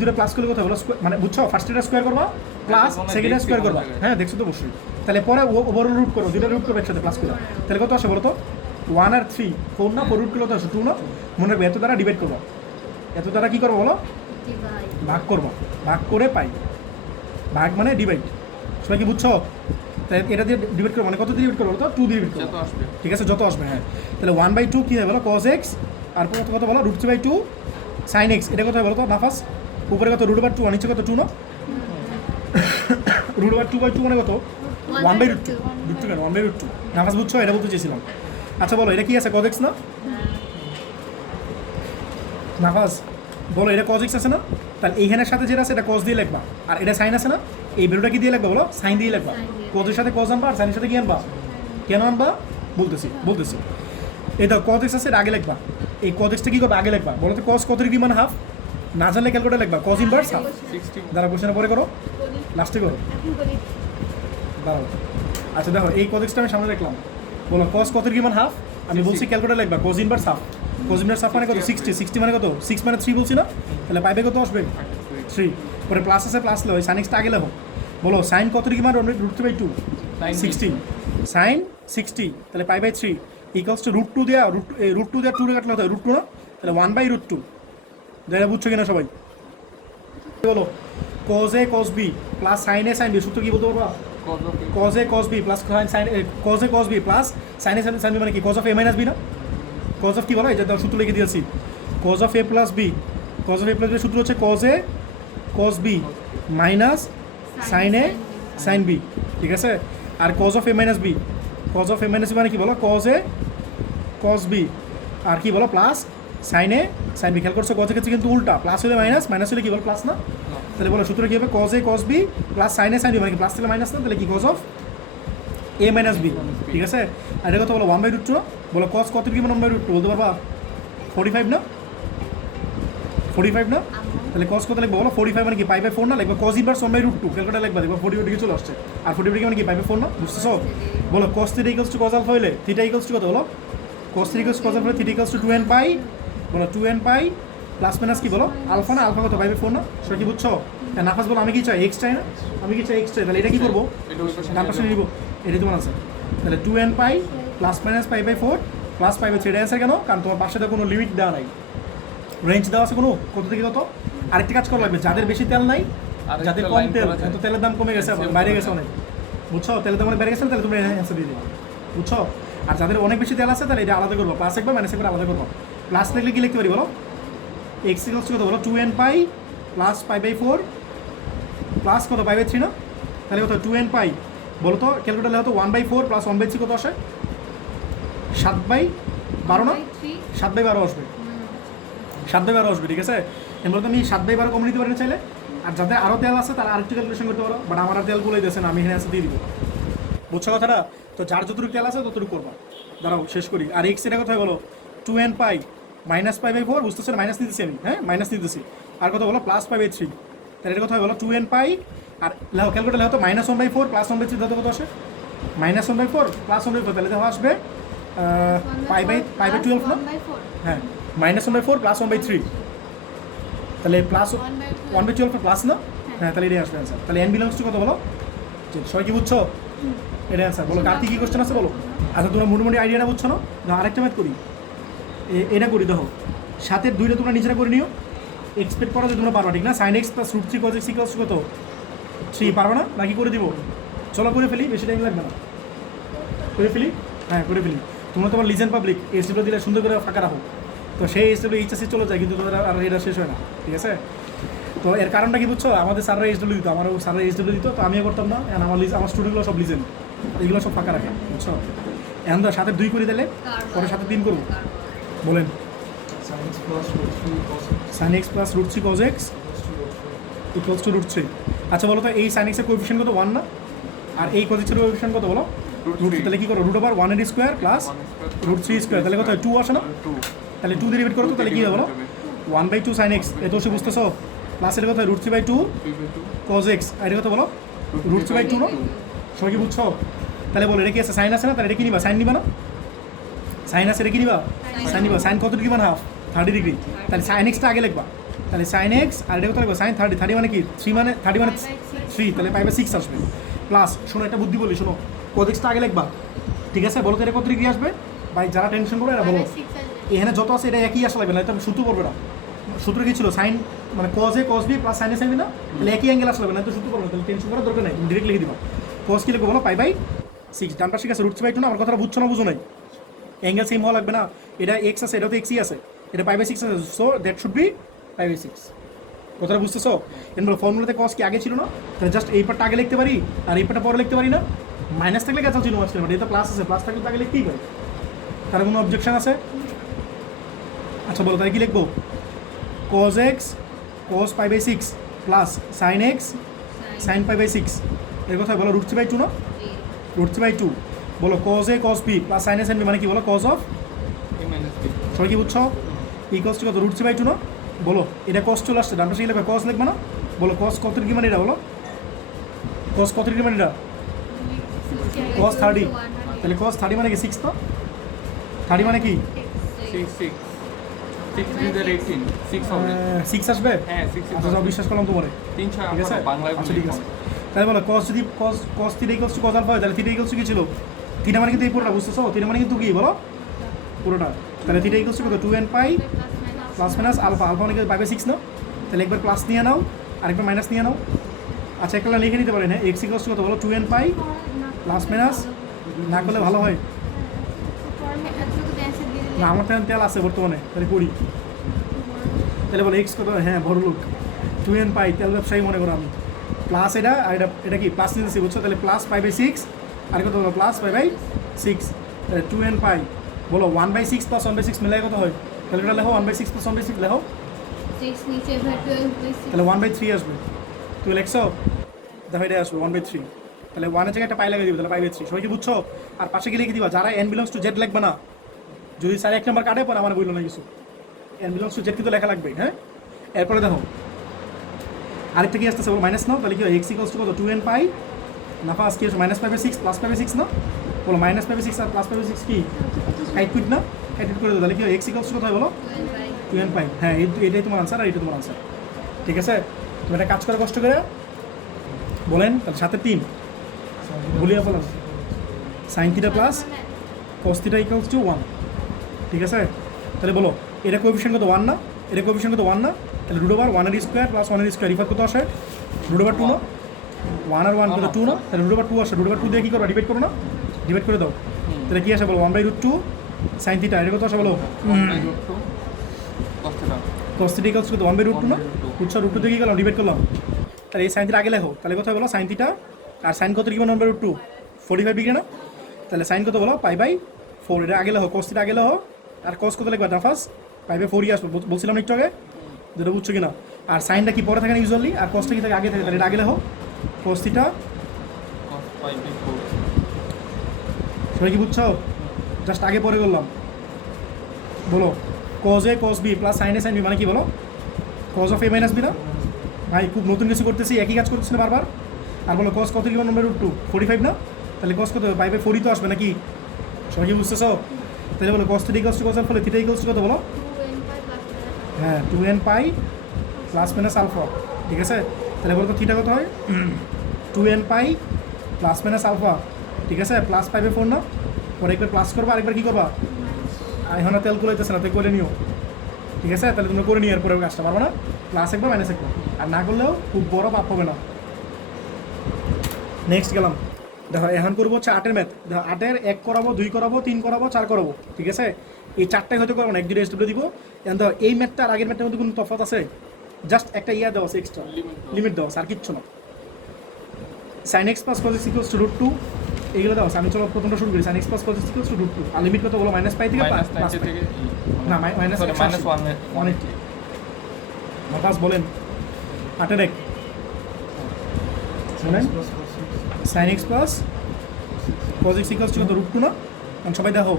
দুটো প্লাস করলে কত বলো মানে বুঝছো ফার্স্ট এটা স্কয়ার করবা প্লাস সেকেন্ড স্কয়ার করবা হ্যাঁ দেখছো তো অবশ্যই তাহলে পরে ওভারঅল রুট করো দুটো রুট করবে একসাথে প্লাস করে তাহলে কত আসে বলো তো 1 আর 3 4 না 4 রুট করলে তো আসে 2 না, মনে রাখবে এত দ্বারা ডিভাইড করবো, এত দ্বারা কী করবো বলো, ডিভাইড ভাগ করবো, ভাগ করে পাই, ভাগ মানে ডিভাইড, সবাই কি বুঝছো? তাই এটা দিয়ে ডিভাইড করবো মানে কত দিয়ে ডিভাইড করবো তো 2 দিয়ে ডিভাইড করবো, ঠিক আছে, যত আসবে। হ্যাঁ, তাহলে 1/2 কী হয় বলো, cos x, আর কত কত বলো √3/2 sin x, এটা কত হয় বলো তো নাফাস, উপরে কত √2 আর নিচে কত 2 না, √2/2 মানে কত 1/√2, √2 কেন 1/√2, নাফাস বুঝছো, এটা বলতে চেয়েছিলাম। আচ্ছা বলো এটা কি আছে cos x না, নাফাস বলো এটা cos x আছে না, তাহলে এইখানের সাথে যেটা আছে এটা cos দিয়ে লিখবা, আর এটা sin আছে না, এই ভ্যালুটা কি দিয়ে লিখবা বলো, sin দিয়ে লিখবা, cos এর সাথে cos আনবা আর sin এর সাথে কি আনবা, কেন আনবা বলতেছি এই তো cos x আছে এটা আগে লিখবা, এই cos x টা কি করবা আগে লিখবা, বলো তো cos কত ডিগ্রি মানে হাফ, না জানলে ক্যালকুলেটর লিখবা cos ইনভার্স হাফ, দাঁড়া কোশ্চেনের পরে করো, লাস্টে করো, এখন করি দাঁড়াও। আচ্ছা দেখো এই cos x টা আমি সামনে রাখলাম, বলো cos কত ডিগ্রি মানে হাফ, আমি বলছি ক্যালকুলেটর লিখবা cos inverse half, cos inverse half মানে কত 60 মানে কত 6 মানে 3 বলছি না, তাহলে পাইবে কত আসবে 3, পরে প্লাস আছে প্লাস লো sin x টা আগে লেখো, বলো sin কত ডিগ্রি মানে √3/2 60, sin 60 তাহলে পাই বাই 3 ইকুয়ালস টু √2 দেওয়া √2 দেওয়া 2 কাটলে হতো √2 না, তাহলে 1/√2, যেটা বুঝছো কিনা সবাই বলো, cos a cos b plus sin a sin b, সূত্র কি বলতে পারবা, cos a cos b plus sin cos a cos b plus sin a sin b মানে কি cos of a minus b না, cos of কি বলো, এই যে সূত্র লিখে দিয়েছি, cos of a plus b, cos of a plus b সূত্র হচ্ছে cos a cos b minus sin a sin b, ঠিক আছে, আর cos of a minus b, cos of a minus b মানে কি বলো cos a cos b, আর কি বলো plus sin a sin b, খেয়াল করছো cos এর ক্ষেত্রে কিন্তু উল্টা, প্লাস হলে মাইনাস, মাইনাস হলে কি বলো প্লাস না, তাহলে বলো সূত্র কি হবে cos a cos b plus sin a sin b মানে কি প্লাস থেকে মাইনাস না, তাহলে কি cos of a minus b, ঠিক আছে, আর এটা কত বলো 1/√2, বলো cos কত কি মানে 1/√2 বলতে পারবা 45 না, 45 না, তাহলে cos কত লিখবো বলো 45 মানে কি π/4 না, লিখবো cos ইনভার্স 1/√2, ক্যালকুলেটর লিখবা দেখবো 45 ডিগ্রি চলে আসছে, আর 45 ডিগ্রি মানে কি π/4 না, বুঝতেছো, বলো cos θ = cos আলফা হইলে θ = কত বলো, cos θ = cos আলফা হলে θ = 2nπ, বলো 2nπ প্লাস মাইনাস কি বলো আলফা না, আলফা কত π/4 না, সেটা কি বুঝছো, নাফাস বলো আমি কি চাই x চাই না, আমি কি চাই x চাই, তাহলে এটা কি করবো ডান পাশে নিব, এটাই তোমার আছে, তাহলে 2nπ প্লাস মাইনাস π/4 প্লাস π/3, এটা অ্যান্সার কেন, কারণ তোমার পাশে তো কোনো লিমিট দেওয়া নাই, রেঞ্জ দেওয়া আছে কোনো কত থেকে কত, আরেকটা কাজ করা লাগবে, যাদের বেশি তেল নাই, যাদের কম তেল, তো তেলের দাম কমে গেছে বাইরে গেছে অনেক, বুঝছো, তেলের দাম অনেক বেড়ে গেছে, তাহলে তুমি অ্যান্সার দিয়ে দেবে, বুঝছো, আর যাদের অনেক বেশি তেল আছে তাহলে এটা আলাদা করবো, প্লাস একবার মাইনাস একবার আলাদা করবো, প্লাস লিখলে কি লিখতে পারি বলো, x = কত বলো 2nπ প্লাস π/4 প্লাস কত π/3 না, তাহলে কত 2nπ, বলো তো ক্যালকুলেটর লেখো তো 1/4 প্লাস 1/3 কত আসে 7/12 না, 7/12 আসবে, 7/12 আসবে, ঠিক আছে, এমন তো আমি 7/12 কমন নিতে পারি না চাইলে, আর যাদের আরও তেল আছে তারা আরেকটু ক্যালকুলেশন করতে পারো, বাট আমার আর তেল বলেই দিয়েছে না, আমি এখানে আছে দিয়ে দিব, বুঝছো কথাটা, তো যার যতটুকু তেল আছে ততটুকু করবা, দাঁড়াও শেষ করি, আর x এটা কথা বলো 2nπ মাইনাস π/4, বুঝতেছো মাইনাস নিতেছি আমি, হ্যাঁ মাইনাস নিতেছি, আর কত বলো প্লাস π/3, তাহলে এটা কথা বলো 2nπ, আর লেখো ক্যালকুলেটর লেখো তো -1/4 প্লাস 1/3 দাও কত আসে, -1/4 প্লাস 1/4, তাহলে দেখো আসবে π/12 না, হ্যাঁ -1/4 প্লাস 1/3, তাহলে প্লাস 1/12 প্লাস না, হ্যাঁ তাহলে এটাই আসবে অ্যান্সার, তাহলে n বিলংস টু কত বলো, সবাই কি বুঝছো, এটা অ্যান্সার, বলো কার কি কোশ্চেন আছে বলো, আচ্ছা তোমরা মোটামুটি আইডিয়াটা বুঝছো না, আরেকটা ম্যাথ করি, এটা করি দেখো, সাথের দুইটা তোমরা নিজেরা করে নিও, এক্সপেক্ট করো যে তোমরা পারবা, ঠিক না, sin x plus √3 cos x = কত 3, পারবা না নাকি করে দিব, চলো করে ফেলি, বেশি টাইম লাগবে না, করে ফেলি, হ্যাঁ করে ফেলি, তোমরা তোমার লিজেন পাবলিক এসডব্লিউ দিলে সুন্দর করে ফাঁকা রাখো, তো সেই এসডব্লিউ এইচএসসি চলে যায়, কিন্তু তোমাদের আর এটা শেষ হয় না, ঠিক আছে, তো এর কারণটা কি বুঝছো, আমাদের স্যাররা এসডব্লিউ দিত, আমারও স্যাররা এসডব্লিউ দিত, তো আমিও করতাম না, আর আমার স্টুডেন্টগুলো সব লিজেন, এইগুলো সব ফাঁকা রাখে, বুঝছো, এখন তো সাথে 2 করে দিলে পরে সাথে 3 করবো, বলেন sin x plus √3 cos x = √3, আচ্ছা বলো তো এই sin x এর কোএফিশিয়েন্ট কত 1 না, আর এই cos x এর কোএফিশিয়েন্ট কত বলো √3, তাহলে কি করো √1² প্লাস √3², তাহলে কত হয় 2 আসে না, তাহলে 2 দিয়ে ডিভাইড করো তো, তাহলে কি হবে বলো 1/2 sin x, এত অবশ্যই বুঝতেছো, প্লাস এর কত হয় √3/2 cos x, আর এটা কত বলো √3/2 না, সবাই কি বুঝছো, তাহলে বলো এটা কি আছে সাইন আছে না, তাহলে এটা কি নিবা সাইন নিবা না, সাইন আছে এটা কি নিবা সাইন নিবা, সাইন কত ডিগ্রি মানে হাফ 30 ডিগ্রি, তাহলে সাইন এক্সটা আগে লিখবা, তাহলে সাইন এক্স আর এটা কত লিখবা সাইন 30, 30 মানে কি 3 মানে 30 মানে 3, তাহলে π/6 আসবে, প্লাস শোনো একটা বুদ্ধি বলি, শোনো cos x টা আগে লিখবা, ঠিক আছে, বলো তো এটা কত ডিগ্রি আসবে ভাই যারা টেনশন করবে এরা বলো এখানে যত আছে এটা একই আসা লাগবে না, এটা সূত্র করবে না। সূত্র কি ছিল? সাইন মানে cos A cos B plus sine A sine B না, তাহলে একই অ্যাঙ্গেল আসা লাগবে না, তো সূত্র করবে না, তাহলে টেনশন করার দরকার নেই, ডিরেক্ট লিখে দিবা। কজ কি লিখবো বলো? পাই বাই 6, ডান পাশে আছে √3/2 না, আমার কথাটা বুঝছো না বুঝো নাই? অ্যাঙ্গেল সেম হওয়া লাগবে না, এটা এক্স আছে এটাও তো এক্সই আছে, এটা পাই বাই 6 আছে, so that should be pi by 6। কথাটা বুঝতেছো? এর ফর্মুলাতে কজ কি আগে ছিল না, তাহলে জাস্ট এই পার্টটা আগে লিখতে পারি আর এই পার্টটা পরে লিখতে পারি না। মাইনাস থাকলে গেছে ছিল মাঝখানে, বাট এটা প্লাস আছে, প্লাস থাকলে তো আগে লিখতেই পারি। তার কোনো অবজেকশন আছে? আচ্ছা বলো তাই কি লিখবো? cos x cos pi by 6 plus sin x sin pi by 6, এর কথা বলো √3/2 না, √3/2 বলো cos a cos b plus sin a sin b মানে কি বলো? cos of a minus b। সবাই কি বুঝছো? ইকুয়ালস টু কত? √3/2 না, বলো এটা cos চলে আসছে, ডান পাশে লিখবে cos লিখবে না, বলো cos কত ডিগ্রি মানে এটা বলো? cos কত ডিগ্রি মানে এটা? cos 30, তাহলে cos 30 মানে কি 6 না? 30 মানে কি 6 3 দের 18 6 হবে। 6 আসবে? হ্যাঁ 6 আচ্ছা যাও, বিশ্বাস করলাম তোমারে, 3 6 ঠিক আছে বাংলায় আচ্ছা ঠিক আছে। তাহলে বলো cos যদি cos theta equals to cos alpha হয়, তাহলে থিটা ইকুয়ালস টু কি ছিল? থিটা মানে কিন্তু এই পুরোটা, বুঝতেছো? থিটা মানে কিন্তু কি বলো? পুরোটা। তাহলে থিটা ইকুয়ালস টু কত? 2n pi plus minus alpha, alpha মানে কি পাই বাই 6 না, তাহলে একবার প্লাস নিয়ে নাও আরেকবার মাইনাস নিয়ে নাও। আচ্ছা একটা লিখে নিতে পারেন, হ্যাঁ, x ইকুয়ালস টু কত বলো? 2n পাই প্লাস মাইনাস, না করলে ভালো হয় না, আমার তেল আছে বর্তমানে, তাহলে করি। তাহলে বলো এক্স কত? হ্যাঁ বড় লোক, 2n পাই, তেল ব্যবসায়ী মনে করো আমি, প্লাস এটা আর এটা কি প্লাস নিতেছি, বুঝছো? তাহলে প্লাস পাই বাই 6 আর কত বলো? প্লাস পাই বাই 6, তাহলে 2n পাই বলো 1/6 প্লাস 1/6 মিলাই কত হয়? তাহলে এটা লেখো 1/6 প্লাস 1/6 লেখো, তাহলে 1/3 আসবে। তুই লেখছো? দেখো এটা আসবে 1/3, তাহলে 1-এর জায়গায় একটা পাই লাগিয়ে দিবে, তাহলে পাই বাই 3। সবাই কি বুঝছো? আর পাশে কি লিখে দিবা? যারা n বিলংস টু জেড লিখবে না, যদি স্যার 1 নম্বর কাটে পরে আমার বললো না কিছু, n বিলংস টু জেড কিন্তু লেখা লাগবে, হ্যাঁ। এরপরে দেখো আরেকটা কি আসতেছে বলো? মাইনাস নাও, তাহলে কি হয়? x ইকুয়ালস টু কত? 2n পাই না, ফার্স্ট কি আসবে? Minus pi by 6 plus pi by 6 না, বলো মাইনাস পাই বাই 6 আর প্লাস পাই বাই 6 কি কাইট না, কাইট করে দাও, তাহলে কি হয়? x ইকুয়ালস টু কত হয় বলো? 2n পাই। হ্যাঁ এটাই তোমার আনসার আর এটা তোমার আনসার, ঠিক আছে। তুমি একটা কাজ করে কষ্ট করে বলেন, তাহলে সাথে 3 বলিয়া বলেন sine theta plus cos theta equals two 1, ঠিক আছে। তাহলে বলো এটা কোএফিশিয়েন্ট কত? 1 না, এটা কোএফিশিয়েন্ট কত? 1 না, তাহলে √1 1 এর স্কোয়ার প্লাস 1 এর স্কোয়ার ইফার কত আসে? √2 না, 1 আর 1 কত? 2 না, তাহলে √2 আসে, √2 দিয়ে কী করো? ডিভাইড করো না, ডিভাইড করে দাও, তাহলে কী আসে বলো? 1/√2 সাইন থিটা, এটা কত আসে বলো? cos থিটা ইকুয়ালস কত? 1/√2 না, বুঝছো? √2 দিয়ে কী করলাম? ডিভাইড করলাম, তাহলে এই সাইন থিটা আগে লেখো, তাহলে কোথায় বলো? সাইন থিটা আর সাইন কত ডিগ্রি? 1/√2 45 ডিগ্রি না, তাহলে সাইন কত বলো? পাই বাই 4, এটা আগে লেখো, cos থিটা আগে লেখো, আর cos কত লিখবা? ফার্স্ট পাই বাই 4ই আসবে, বলছিলাম একটু আগে, যেটা বুঝছো কিনা। আর সাইনটা কি পরে থাকে না ইউজুয়ালি, আর cosটা কি থাকে? আগে থাকে, তাহলে এটা আগে লেখো, cos থিটা। সবাই কি বুঝছো? জাস্ট আগে পরে করলাম, বলো cos a cos b plus sin a sin b মানে কি বলো? cos of a minus b না ভাই, খুব নতুন কিছু করতেছি, একই কাজ করতেছি না বারবার। আর বলো cos কত ডিগ্রি? 1/√2 45 না, তাহলে cos কত? পাই বাই 4ই তো আসবে নাকি? সবাই কি বুঝতেছো? তাহলে বলো cos theta equals to cos alpha, theta equals to কত বলো? হ্যাঁ 2n pi plus minus alpha, ঠিক আছে। তাহলে বলো তো থিটা কত হয়? 2n pi plus minus alpha, ঠিক আছে, প্লাস পাই বাই 4 না, পরে একবার প্লাস করবা আরেকবার কী করবা? এখন তেল কুলাইতেছে না, তুই করে নিও, ঠিক আছে। তাহলে তোমরা করে নিও, এরপরে কাজটা পারবো না, প্লাস একবার মাইনাস একবার, আর না করলেও খুব বড় পাপ হবে না। নেক্সট গেলাম, দেখো এখন করবো হচ্ছে 8-এর ম্যাথ। দেখো 8-এর 1 করাবো, 2 করাবো, 3 করাবো, 4 করাবো, ঠিক আছে। এই 4টাই হয়তো করবো না, 1 2 রেস্টগুলো দিব। এখন দেখো এই ম্যাথটা আর আগের ম্যাথটার মধ্যে কোনো তফাৎ আছে? জাস্ট একটা ইয়া দেওয়া আছে, এক্সট্রা লিমিট দেওয়া আছে, আর কিচ্ছু না। sin x plus cos x equals to √2, এইগুলো দেওয়া আছে। আমি চলো প্রথমটা শুরু করি, sin x plus cos x equals to √2, আর লিমিট কত বলো? মাইনাস পাই থেকে প্লাস পাই, না মাইনাস 180 মাতাস বলেন 8-এর 1 বলেন sin x plus cos x equals to কত? √2 না, কারণ সবাই দেখো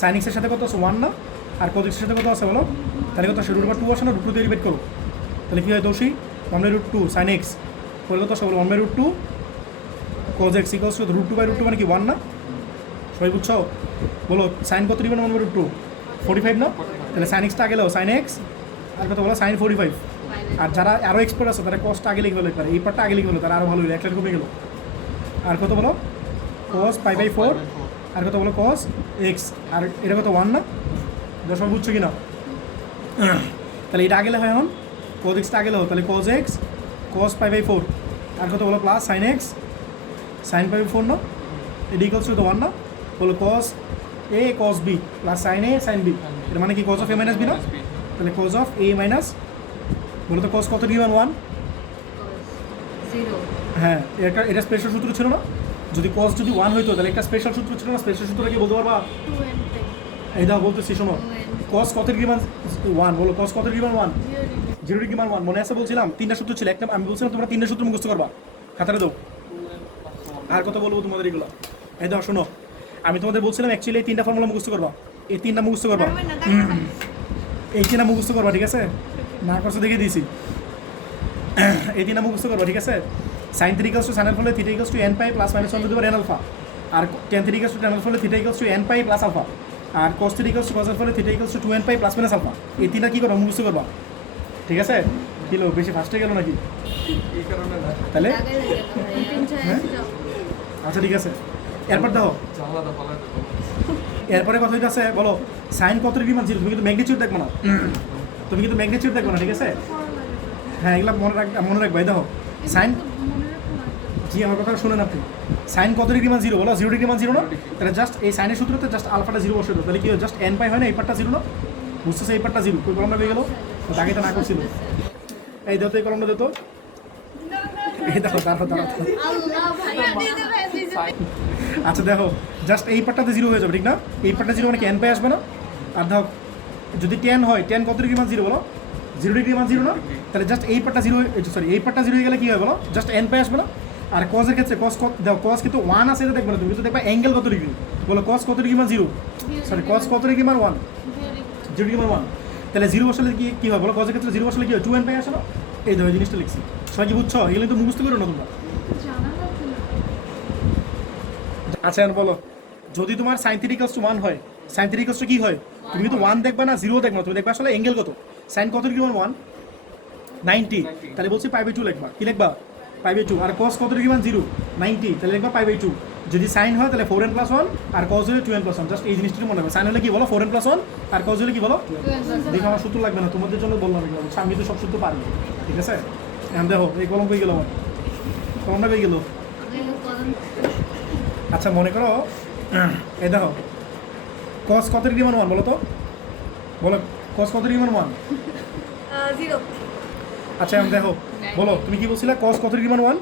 sin x এর সাথে কত আছে? 1 না, আর cos x এর সাথে কত আছে বলো? তাহলে কত আসে? √2 আসে না, √2 দিয়ে ডিভাইড করো, তাহলে কী হয় দোষী? 1/√2 sin x, পরে কত আসে বলো? 1/√2 cos x ইকুয়ালস টু √2/√2 মানে কি 1 না? সবাই বুঝছো? বলো সাইন কত দিবেন? 1/√2 45 না, তাহলে সাইন এক্সটা আগে লেও, সাইন এক্স আর কত বলো? সাইন 45। আর যারা আরও এক্সপার্ট আছে তারা কসটা আগে লিখবে, একবার এই পার্টটা আগে লিখবে, তারা আরও ভালো হলো, 1 লাখ কমে গেলো। আর কত বলো? cos পাই বাই 4 আর কত বলো কস এক্স, আর এটা কত 1 না? এটা সব বুঝছো কি না? তাহলে এটা আগে লেখা এখন cos x টা আগে লেখো, তাহলে cos x cos π/4 আর কত বলো প্লাস sin x sin π/4 না? এটা ইকুয়ালস টু 1 না? বলো cos a cos b plus sin a sin b, এটা মানে কি cos of a minus b না? Minus B. তাহলে cos of a minus বলো তো cos কত গিভেন 1? জিরো হ্যাঁ, এটা স্পেশাল সূত্র ছিল না? যদি cos যদি 1 হইতো তাহলে একটা স্পেশাল সূত্র ছিল না? স্পেশাল সূত্রটা কি বলতে পারবা? 2n এই দাও বলতেছি শোনো, cos কত গিভেন 1? বলো cos কত গিভেন 1? 0 ডিগ্রি মান 1 মনে আছে বলছিলাম? তিনটা সূত্র ছিল, একটা আমি বলছিলাম তোমরা তিনটা সূত্র মুখস্থ করবা, খাতারে দাও। 2n plus 1. আর কত বলবো তোমাদের এগুলো? এই দাও শোনো, আমি তোমাদের বলছিলাম অ্যাকচুয়ালি এই তিনটা ফর্মুলা মুখস্থ করবা, এই তিনটা মুখস্থ করবা, এই তিনটা মুখস্থ করবা, ঠিক আছে? না করছো দেখে দিয়েছি, এই তিনটা মুখস্থ করবা, ঠিক আছে? sin 3 equals to sin alpha হলে theta equals to n pi plus minus 1 to the power n alpha, আর tan 3 equals to tan alpha হলে theta equals to n pi plus alpha, আর cos 3 equals to cos alpha হলে theta equals to 2n pi plus minus alpha. এই তিনটা কি করবা? মুখস্থ করবা, ঠিক আছে? কি লো বেশি ফাস্টে গেল নাকি? এই কারণে না তাহলে আগে লেগে গেল ভাই হ্যাঁ? আচ্ছা ঠিক আছে, এরপর দেখো, জানলাটা ফালাইতে তো এরপরে কথা হইতে আছে বলো সাইন কত ডিগ্রি মান 0, তুমি কিন্তু ম্যাগনিটিউড দেখবো না, তুমি কিন্তু ম্যাগনিটিউড দেখবো না, ঠিক আছে? হ্যাঁ এগুলো মনে রাখবে। দেখো সাইন, জি আমার কথা শুনেন আপনি, সাইন কত ডিগ্রি মান 0 বলো? 0 ডিগ্রি মান 0 না? তাহলে জাস্ট এই সাইনের সূত্রতে জাস্ট আলফাটা 0 বসে দাও, তাহলে কি হয়? জাস্ট n পাই হয় না, এই পার্টটা 0 না? বুঝতেছে? এই পার্টটা 0, কই কলমটা পেয়ে গেল? আগে তো না করছিল, এই দেখো এই কলমটা দেখো, এই দেখো দাঁড়াও। আল্লাহ ভাই আচ্ছা দেখো জাস্ট এই পার্টটাতে 0 হয়ে যাবে, ঠিক না? এই পার্টটা 0 মানে কি n পাই আসবে না? আর দেখো যদি 10 হয়, 10 কত ডিগ্রি মান 0 বলো? 0 ডিগ্রি মান 0 না? তাহলে জাস্ট এই পার্টটা 0, সরি এই পার্টটা 0 হয়ে গেলে কি হয় বলো? জাস্ট n পাই আসবে না? আর cos এর ক্ষেত্রে cos দেখো cos কিন্তু 1 আছে, এটা দেখবে না তুমি, কিন্তু দেখবা অ্যাঙ্গেল কত ডিগ্রি, বলো cos কত ডিগ্রি মান 0, সরি cos কত ডিগ্রি মান 1, 0 ডিগ্রি মান 1, তাহলে 0 বসালে কি হয় বলো? cos এর ক্ষেত্রে 0 বসালে কি হয়? 2n পাই আসে না? এই দেখো এই জিনিসটা লিখছি, সবাই কি বুঝছো? এগুলো কিন্তু মুখস্থ করো না তোমরা। আচ্ছা এখন বলো, যদি তোমার sin 3 ইকুয়ালস টু 1 হয়, sin 3 ইকুয়ালস টু কি হয়? তুমি কিন্তু 1 দেখবা না, 0 দেখবা না, তুমি দেখবা আসলে অ্যাঙ্গেল কত, sin কত ডিগ্রি মান 1? 90, তাহলে বলছি π/2 লিখবা, কি লিখবা? π/2, আর cos কত ডিগ্রি মান 0? 90, তাহলে লিখবা π/2। যদি sin হয় তাহলে 4n + 1 আর cos হলে 2n + 1, জাস্ট এই জিনিসটা মনে রাখবে। sin হলে কি বলো? 4n + 1 আর cos হলে কি বলো? দেখো আমার সূত্র লাগবে না, তোমাদের জন্য বললাম এগুলো, আমি তো সব সূত্র পারি, ঠিক আছে? এখন দেখো এই কলম কই গেল আমার, কলমটা কই গেল? আচ্ছা মনে করো এই দেখো cos কত ডিগ্রি মান 1 বলো তো, বলো cos কত ডিগ্রি মান 1? জিরো আচ্ছা এখন দেখো বলো তুমি কি বলছিলা? cos কত ডিগ্রি মান 1?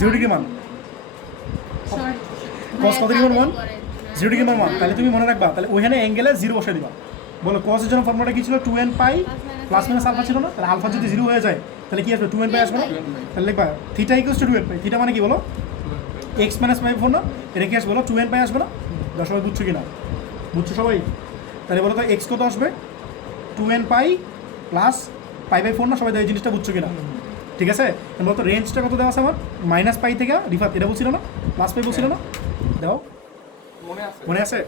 0 ডিগ্রি মান, cos কত ডিগ্রি মান 1? 0 ডিগ্রি মান 1, তাহলে তুমি মনে রাখবা, তাহলে ওইখানে অ্যাঙ্গেলে 0 বসে দিবা। বলো cos এর জন্য ফর্মুলাটা কি ছিল? 2n pi plus minus alpha ছিল না? তাহলে আলফা যদি 0 হয়ে যায় তাহলে কি আসবে? 2n পাই আসবে না? তাহলে লিখবা theta equals to 2n pi, theta মানে কি বলো? x মাইনাস π/4 না? এটা কি আসবে বলো? 2n পাই আসবে না? দশ সবাই বুঝছো কি না? বুঝছো সবাই? তাহলে বলো তো x কত আসবে? 2n পাই প্লাস π/4 না? সবাই এই জিনিসটা বুঝছো কি না? ঠিক আছে, বলো তো রেঞ্জটা কত দেওয়া আছে আমার? মাইনাস পাই থেকে রিফাত এটা বলছিল না? প্লাস পাই বলছিল না? দাও মনে আছে মনে আছে?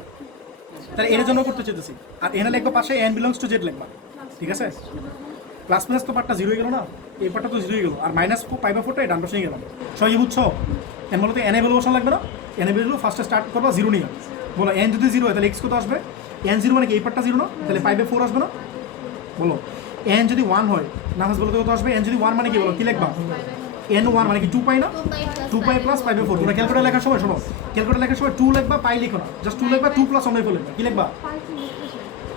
তাহলে এর জন্য করতে চাইতেছি, আর এখানে লিখবা পাশে n বিলংস টু z লিখবা, ঠিক আছে? প্লাস প্লাস তো পার্টটা 0 হয়ে গেল না, এই পার্টটা তো 0 হয়ে গেল, আর মাইনাস π/4টা ডান পাশে নিয়ে গেলাম। সবাই কি বুঝছো? এন বলো তো n এ ভ্যালু বসানো লাগবে না? n এ ভ্যালু ফার্স্টে স্টার্ট করবা 0 নিয়ে, বলো n যদি 0 হয় তাহলে x কত আসবে? n 0 মানে কি এই পার্টটা 0 না? তাহলে π/4 আসবে না? বলো n যদি 1 হয় নামাজ বলো তো কত আসবে? n যদি 1 মানে কি বলো? কি লিখবা? n 1 মানে কি 2 পাই না? 2 পাই প্লাস π/4, তোমরা ক্যালকুলেটর লেখার সময় শোনো, ক্যালকুলেটর লেখার সময় 2 লিখবা, পাই লিখো না, জাস্ট 2 লিখবা, 2 প্লাস 1/4 লিখবা, কি লিখবা?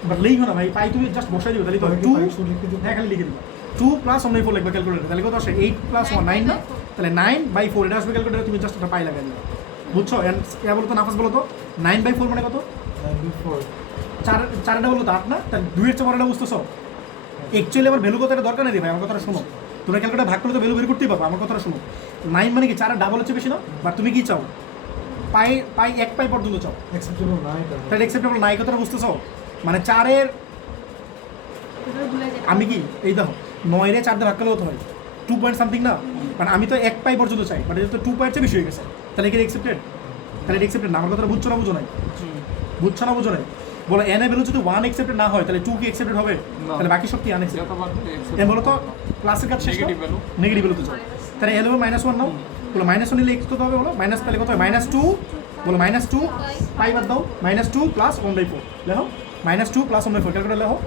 বাট লিখো না ভাই, পাই তুমি জাস্ট বসাই দিও, তাহলে তো 2 হ্যাঁ খালি লিখে দিবা, 2 প্লাস 1/4 লিখবা ক্যালকুলেটরে, তাহলে কত আসে? 8 প্লাস 1 9 না? তাহলে 9/4 এটা আসবে ক্যালকুলেটরে, তুমি জাস্ট একটা পাই লাগাই দিবা, বুঝছো? এন্ড এ বলো তো নাফাস বলো তো 9/4 মানে কত? 4টা বলো তো 8 না? তাহলে 2 এর চেয়ে বড়টা বুঝতেছো? অ্যাকচুয়ালি আমার ভ্যালু কত এটা দরকার নেই ভাই, আমার কথাটা শোনো, তোমরা ক্যালকুলেটর ভাগ করলে তো ভ্যালু বের করতেই পারবো, আমার কথাটা শোনো। 9 মানে কি 4 এর ডাবল হচ্ছে বেশি না? বাট তুমি কি চাও? পাই 1 পাই পর্যন্ত চাও, অ্যাকসেপ্টেবল না এটা। তাহলে অ্যাকসেপ্টেবল নাই কথাটা বুঝতেছো? মানে 4 এর আমি কি এই দেখো 9 এর 4 দিয়ে ভাগ করলে কত হয়? 2 পয়েন্ট সামথিং না? মানে আমি তো 1 পাই পর্যন্ত চাই, বাট এটা তো 2 পাইয়ের চেয়ে বেশি হয়ে গেছে, তাহলে কি অ্যাকসেপ্টেড? তাহলে এটা অ্যাকসেপ্টেড না, আমার কথাটা বুঝছো না বুঝো নাই? বুঝছো না বুঝো নাই? বলো n এর ভ্যালু যদি 1 অ্যাকসেপ্টেড না হয় তাহলে 2 কি অ্যাকসেপ্টেড হবে? না। তাহলে বাকি সব কি আনএক্সেপ্টেড? যত বার এ বলো তো ক্লাসের কাছে নেগেটিভ ভ্যালু নেগেটিভ ভ্যালু তো চাও, তাহলে n এর -1 নাও, বলো -1 নিলে x কত হবে বলো? মাইনাস, তাহলে কত হয়? -2 বলো মাইনাস টু পাই বাদ দাও মাইনাস টু প্লাস 1/4 লেখো মাইনাস টু প্লাস 1/4 ক্যালকুলেটর লেখো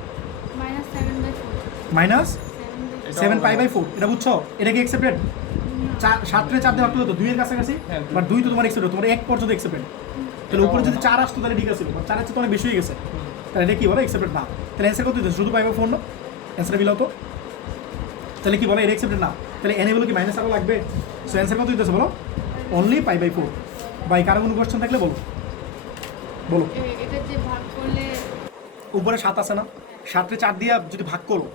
-7/4 মাইনাস 7 পাই বাই 4 এটা বুঝছো এটা কি অ্যাকসেপ্টেড 7 রে 4 দিয়ে ভাগ করলে তো 2 এর কাছাকাছি হ্যাঁ, বাট 2 তো তোমার অ্যাকসেপ্টেড তোমার 1 পর্যন্ত অ্যাকসেপ্টেড তাহলে উপরে যদি 4 আসতো তাহলে ঠিক আছে বাট 4 আছে তো অনেক বেশি হয়ে গেছে তাহলে এটা কি বলে অ্যাকসেপ্টেড না তাহলে অ্যান্সার কত দিতে শুধু পাই বাই 4 না অ্যান্সার মিলাও তো তাহলে কি বলে এটা অ্যাকসেপ্টেড না তাহলে এনে বলো কি মাইনাস আরও লাগবে সো অ্যান্সার কত দিতেছে বলো অনলি পাই বাই 4 বাই কারো কোনো কোশ্চেন থাকলে বলো বলো এটা যে ভাগ করলে উপরে 7 আছে না 7 রে 4 দিয়ে যদি ভাগ করো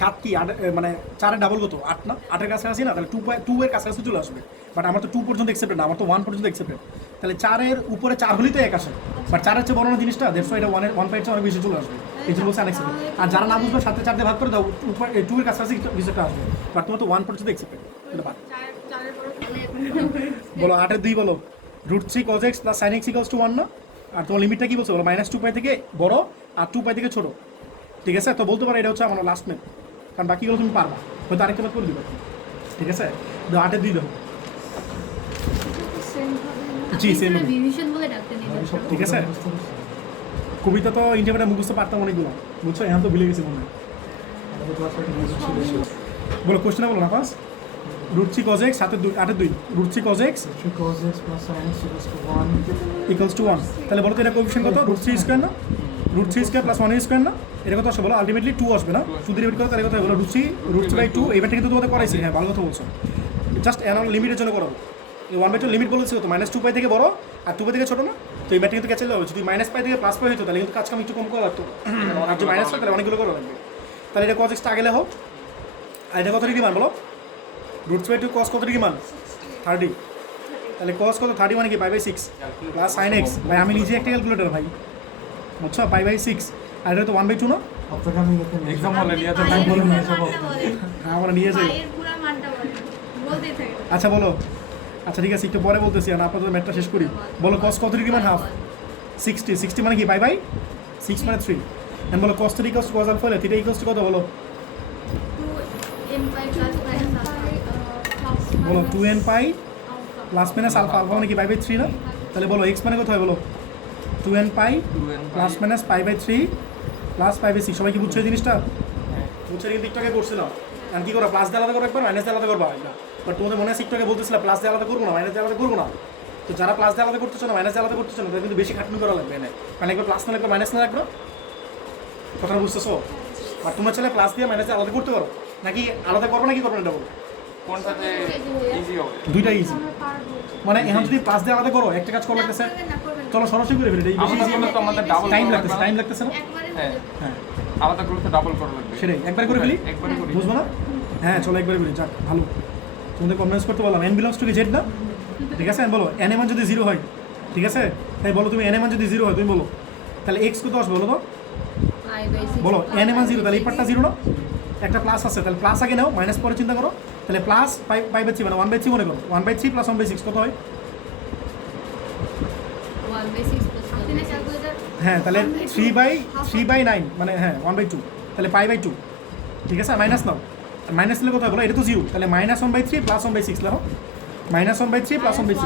7 কি মানে 4 এর ডাবল কত 8 না 8 এর কাছাকাছি না তাহলে 2 এর কাছাকাছি চলে আসবে বাট আমার তো 2 পর্যন্ত অ্যাকসেপ্টেড না আমার তো 1 পর্যন্ত অ্যাকসেপ্টেড তাহলে 4 এর উপরে 4 হলেই তো 1 আসে বাট 4 এর চেয়ে বড় না জিনিসটা দ্যাটস এটা 1 পাইছে অনেক বেশি চলে আসবে এই জন্য বলছে আনএক্সেপ্টেড আর যারা না বুঝবে 7 এর 4 দিয়ে ভাগ করে দাও 2 এর কাছাকাছি কিছুটা আসবে বাট তোমার তো 1 পর্যন্ত অ্যাকসেপ্টেড এটা বাদ চারের পরে বলো 8 এর 2 বলো √3 cos x + sin x = 1 না আর তোমার লিমিটটা কি বলছো বলো -2 পাই থেকে বড় আর 2 পাই থেকে ছোট ঠিক আছে তো বলতে পারো এটা হচ্ছে আমার লাস্ট মেথ কারণ বাকিগুলো তুমি পারবা হয়তো আরেকটা মেথ করে দিবে ঠিক আছে 8 এর 2 দাও জি, same হবে। ডিভিশন বলে ডাকতে নেই ঠিক আছে কবিতা তো ইন্টারভিউটা মুখস্থ পারতাম অনেকগুলো বুঝছো এখন তো ভুলে গেছি মনে হয় বলো কোশ্চেন বলো না ফার্স্ট √3 cos x 8 এর 2 √3 cos x 3 cos x plus sin x equals to 1. Equals to 1 তাহলে বলো তো এটা কোএফিশিয়েন্ট কত √3 স্কয়ার না √3 স্কয়ার প্লাস 1 স্কয়ার না এটা কত আসবে বলো আলটিমেটলি 2 আসবে না 2 দিয়ে ডিভাইড করো তাহলে কত হবে বলো √3/2 এইবার থেকে তো তোমাদের করাইছি হ্যাঁ ভালো কথা বলছো জাস্ট এনাল লিমিটের জন্য করো এই 1/2 লিমিট বলেছি তো -2 পাই থেকে বড় আর 2 পাই থেকে ছোট না তো এই ব্যাটে কিন্তু ক্যাচেল হবে যদি মাইনাস পাই থেকে প্লাস পাই হতো তাহলে কিন্তু কাজ কাম একটু কম করা লাগতো আর যদি মাইনাস তাহলে অনেকগুলো করা লাগবে তাহলে এটা cos x টা আগে লেখো আর এটা কত ডিগ্রি মান বলো √2 cos কত ডিগ্রি মান 30 তাহলে cos কত 30 মানে কি π/6 প্লাস sin x ভাই আমি নিজে একটা ক্যালকুলেটর ভাই বুঝছো π/6 আর এটা তো 1/2 না আপনাকে আমি এখানে এক্সাম হলে নিয়ে তো টাইম বলে নিয়ে যাবো হ্যাঁ আমরা নিয়ে যাই পায়ের পুরো মানটা বলে বলতেই থাকে আচ্ছা বলো আচ্ছা ঠিক আছে একটু পরে বলতেছি আর আপাতত ম্যাথটা শেষ করি বলো cos কত ডিগ্রি মান হাফ 60 মানে কি π/6 মানে 3 এন্ড বলো cos 3 cos আলফা হলে থিটা ইকুয়ালস টু কত বলো 2n পাই প্লাস বলো 2n pi plus minus alpha alpha মানে কি π/3 না তাহলে বলো x মানে কত হয় বলো 2n pi plus minus π/3 plus π/6 সবাই কি বুঝছো এই জিনিসটা বুঝছো কিন্তু একটু আগে করছিলাম আর কি করো প্লাস দিয়ে আলাদা করো একবার মাইনাস দিয়ে আলাদা করবা না বাট তোমাদের মনে আছে একটু আগে বলতেছিলাম প্লাস দিয়ে আলাদা করবো না মাইনাস দিয়ে আলাদা করবো না তো যারা প্লাস দিয়ে আলাদা করতেছো না মাইনাস দিয়ে আলাদা করতেছো না তাদের কিন্তু বেশি খাটনি করা লাগবে না মানে একবার প্লাস না লাগবে মাইনাস না লাগবে কথাটা বুঝতেছো আর তোমরা চাইলে প্লাস দিয়ে মাইনাস দিয়ে আলাদা করতে পারো নাকি আলাদা করবো নাকি করবো না এটা বলো কোনটাতে ইজি হবে দুইটা ইজি মানে এখন যদি প্লাস দিয়ে আলাদা করো একটা কাজ করা লাগতেছে চলো সরাসরি করে ফেলি বেশি আমাদের ইজি জন্য তো আমাদের ডাবল টাইম লাগতেছে না হ্যাঁ হ্যাঁ আলাদা করে তো ডাবল করা লাগবে সেটাই একবার করে ফেলি একবারে করি বুঝবো না হ্যাঁ চলো একবারে করি যাক ভালো তোমাদের কনভিন্স করতে বললাম n বিলংস টু জেড না ঠিক আছে বলো n এর মান যদি 0 হয় ঠিক আছে তাই বলো তুমি n এর মান যদি 0 হয় তুমি বলো তাহলে x কত আসবে বলো তো বলো n এর মান 0 তাহলে এই পার্টটা 0 না একটা প্লাস আছে তাহলে প্লাস আগে নাও মাইনাস পরে চিন্তা করো তাহলে প্লাস 5/3 মানে 1/3 মনে করো 1/3 প্লাস 1/6 কত হয় হ্যাঁ তাহলে 3/9 মানে হ্যাঁ 1/2 তাহলে π/2 ঠিক আছে মাইনাস নাও মাইনাস নিলে কত হয় বলো এটা তো 0 তাহলে -1/3 প্লাস 1/6 লেখো -1/3 প্লাস 1/6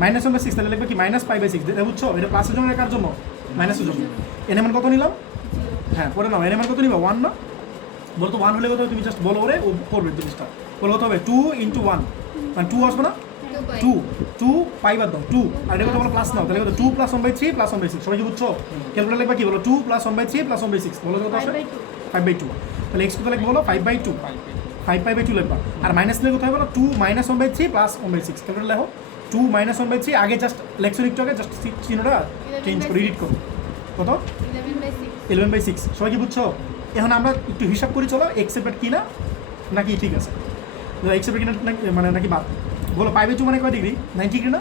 -1/6 তাহলে লিখবে কি -π/6 এটা বুঝছো এটা প্লাসের জন্য কার জন্য মাইনাসের জন্য এর মান কত নিলাম হ্যাঁ পরে নাও এর মান কত নিবা 1 না বলো তো 1 হলে কত হবে তুমি জাস্ট বলো ওরে ও করবে জিনিসটা বলো কত হবে 2 × 1 মানে 2 আসবে না 2 পাই বাদ দাও 2 আর এটা কত বলো প্লাস নাও তাহলে কত 2 প্লাস 1/3 প্লাস 1/6 সবাই কি বুঝছো ক্যালকুলেটর লিখবা কি বলো 2 প্লাস 1/3 প্লাস 1/6 বলো কত আসবে 5/2 তাহলে x কত লিখবো বলো 5/2 5/2 লিখবা আর মাইনাস লিখে কত হবে বলো 2 - 1/3 প্লাস 1/6 ক্যালকুলেটর লেখো 2 - 1/3 আগে জাস্ট লেকচার একটু আগে জাস্ট চিহ্নটা চেঞ্জ করে এডিট করো কত 11/6 সবাই কি বুঝছো এখন আমরা একটু হিসাব করি চলো এক্সেপ্টেড কি না নাকি ঠিক আছে এক্সেপ্টেড কি না মানে নাকি বাদ বলো π/2 মানে কয় ডিগ্রি 90 ডিগ্রি না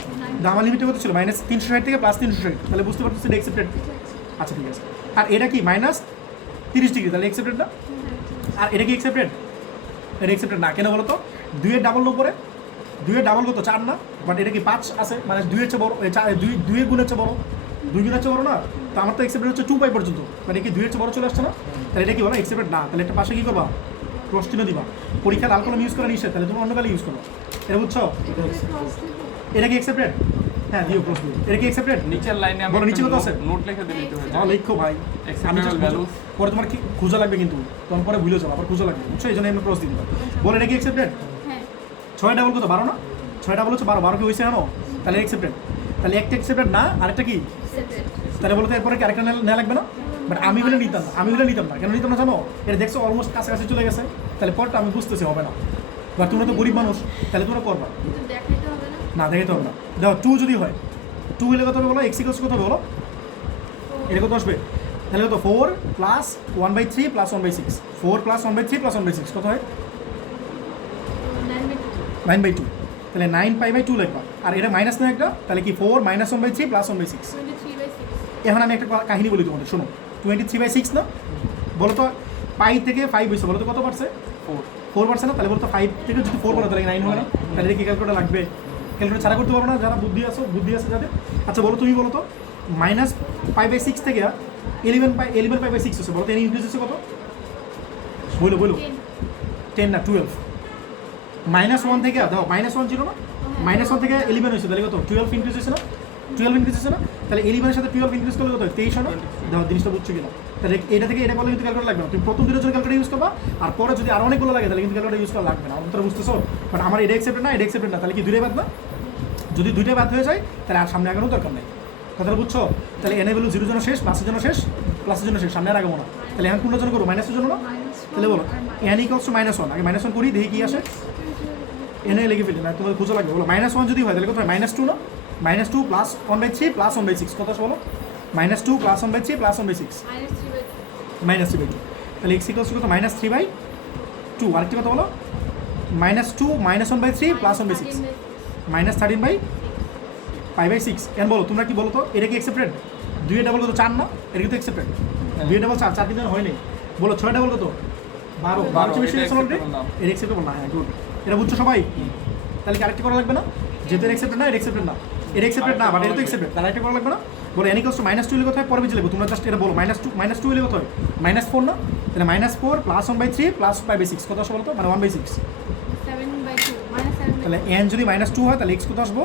আমার লিমিটে কত ছিল -360 থেকে +360 তাহলে বুঝতে পারতেছি এটা এক্সেপ্টেড আচ্ছা ঠিক আছে আর এটা কি -30 ডিগ্রি তাহলে এক্সেপ্টেড না আর এটা কি এক্সেপ্টেড এটা এক্সেপ্টেড না কেন বলো তো 2 এর ডাবল উপরে 2 এর ডাবল কত 4 না বাট এটা কি 5 আছে মানে 2 এর চেয়ে বড় 2 এর গুণের চেয়ে বড় 2 গুণের চেয়ে বড় না তো আমার তো এক্সেপ্টেড হচ্ছে 2 পাই পর্যন্ত মানে কি 2 এর চেয়ে বড় চলে আসছে না তাহলে এটা কি বলো এক্সেপ্টেড না তাহলে একটা পাশে কি করবা ক্রস চিহ্ন দিবা পরীক্ষা লাল কলম ইউজ করা নিষেধ তাহলে তুমি অন্য কালি ইউজ করো এটা বুঝছো এটা কি এক্সেপ্টেড হ্যাঁ দিও প্রশ্ন এটা কি অ্যাকসেপ্টেড নিচের লাইনে আমি বলো, নিচে কত আছে? নোট লিখে দিলে তো হয়ে হ্যাঁ যাবে লিখো ভাই আমি Acceptable just values. পরে তোমার কি খোঁজা লাগবে কিন্তু তোমার পরে ভুলে যাবো আবার খোঁজা লাগবে বুঝছো এই জন্য আমি ক্রস দিয়ে দিলাম বলো এটা কি অ্যাকসেপ্টেড হ্যাঁ 6 ডাবল কত 12 না 6 ডাবল হচ্ছে 12 কি হয়েছে জানো তাহলে অ্যাকসেপ্টেড তাহলে একটা অ্যাকসেপ্টেড না আরেকটা কি সেটেড তাহলে বলতে এরপরে কি আরেকটা নেওয়া লাগবে না বাট আমি বলে নিতাম না কেন নিতাম না জানো এটা দেখছো অলমোস্ট কাছাকাছি চলে গেছে তাহলে পরটা আমি বুঝতেছি হবে না বা তোমরা তো গরিব মানুষ তাহলে তোমরা করবা কিন্তু দেখাইতে হবে না না দেখাতে হবে না দেখো 2 যদি হয় 2 হলে কত হবে বলো x ইকুয়ালস কত হবে বলো এটা কত আসবে তাহলে কত 4 প্লাস 1/3 প্লাস 1/6 4 প্লাস 1/3 প্লাস 1/6 কত হয় 9/2 তাহলে 9 π/2 লিখবা আর এটা মাইনাস না একটা তাহলে কি 4 মাইনাস 1/3 প্লাস 1/6 23/6 এখন আমি একটা কাহিনী বলি তোমাদের শোনো 23/6 না বলো তো পাই থেকে 5 হয়েছে বলো তো কত পারছে 4 পারছে না তাহলে বলো তো 5 থেকে যদি 4 বলো তাহলে 9 হবে না তাহলে এটা কি ক্যালকুলেটর লাগবে ক্যালকুলেটর ছাড়া করতে পারবো না যারা বুদ্ধি আছে যাদের আচ্ছা বলো তুমি বলো তো মাইনাস 5/6 থেকে 11/6 হচ্ছে বলো তো এর ইনক্রিজ হচ্ছে কত বলো 10 না 12 -1 থেকে দাও -1 ছিল না -1 থেকে 11 হয়েছে তাহলে কত 12 ইনক্রিজ হয়েছে না 12 ইনক্রিজ হয়েছে না তাহলে 11 এর সাথে 12 ইনক্রিজ করলে কত হয় 23 হয় না দাও জিনিসটা বুঝছো কিনা তাহলে এটা থেকে এটা করলে কিন্তু ক্যালকুলেটর লাগবে না তুমি প্রথম দিনের জন্য ক্যালকুলেটর ইউজ করবা আর পরে যদি আরো অনেকগুলো লাগে তাহলে কিন্তু ক্যালকুলেটর ইউজ করা লাগবে না অন্তত বুঝতেছো বাট আমার এটা অ্যাকসেপ্টেড না এটা অ্যাকসেপ্টেড না তাহলে কি দুইটাই বাদ না যদি দুইটাই বাদ হয়ে যায় তাহলে আর সামনে আগানোর দরকার নেই কথাটা বুঝছো তাহলে এনে ভ্যালু 0 জন্য শেষ প্লাসের জন্য শেষ প্লাসের জন্য শেষ সামনে আর আগাবো না তাহলে এখন কোনটার জন্য করবো মাইনাসের জন্য না তাহলে বলো n ইকুয়ালস টু -1 আগে -1 করি দেখি কি আসে এনে লিখে ফেলি না তোমাদের খুঁজে লাগবে বলো -1 যদি হয় তাহলে কত হয় -2 না -2 প্লাস 1/3 প্লাস 1/6 কত আসে বলো -2 প্লাস 1/3 প্লাস 1/6 -3/2 তাহলে x ইকুয়ালস টু কত -3/2 আরেকটা কথা বলো -2 -1/3 প্লাস 1/6 -13/5/6 এন বলো তোমরা কি বলো তো এটা কি অ্যাকসেপ্টেড 2 এর ডাবল কত 4 না এটা কিন্তু অ্যাকসেপ্টেড 2 এর ডাবল 4 4 কিন্তু হয় নাই বলো 6 ডাবল কত 12 বেশি হয়েছে অলরেডি এটা অ্যাকসেপ্টেবল না হ্যাঁ গুড এটা বুঝছো সবাই তাহলে কি আরেকটা করা লাগবে না যেহেতু অ্যাকসেপ্টেড না এটা অ্যাকসেপ্টেড না এটা অ্যাকসেপ্টেড না বাট এটা তো অ্যাকসেপ্টেড তাহলে আরেকটা করা লাগবে না বলো n ইকুয়ালস টু -2 হলে কত হয় পরে বুঝে লিখবো তোমরা জাস্ট এটা বলো -2 হলে কত হয় -4 না তাহলে -4 প্লাস 1/3 প্লাস 5/6 কত আসবে বলো তো মানে 1/6 7/2 -7 তাহলে n যদি -2 হয় তাহলে x কত আসবো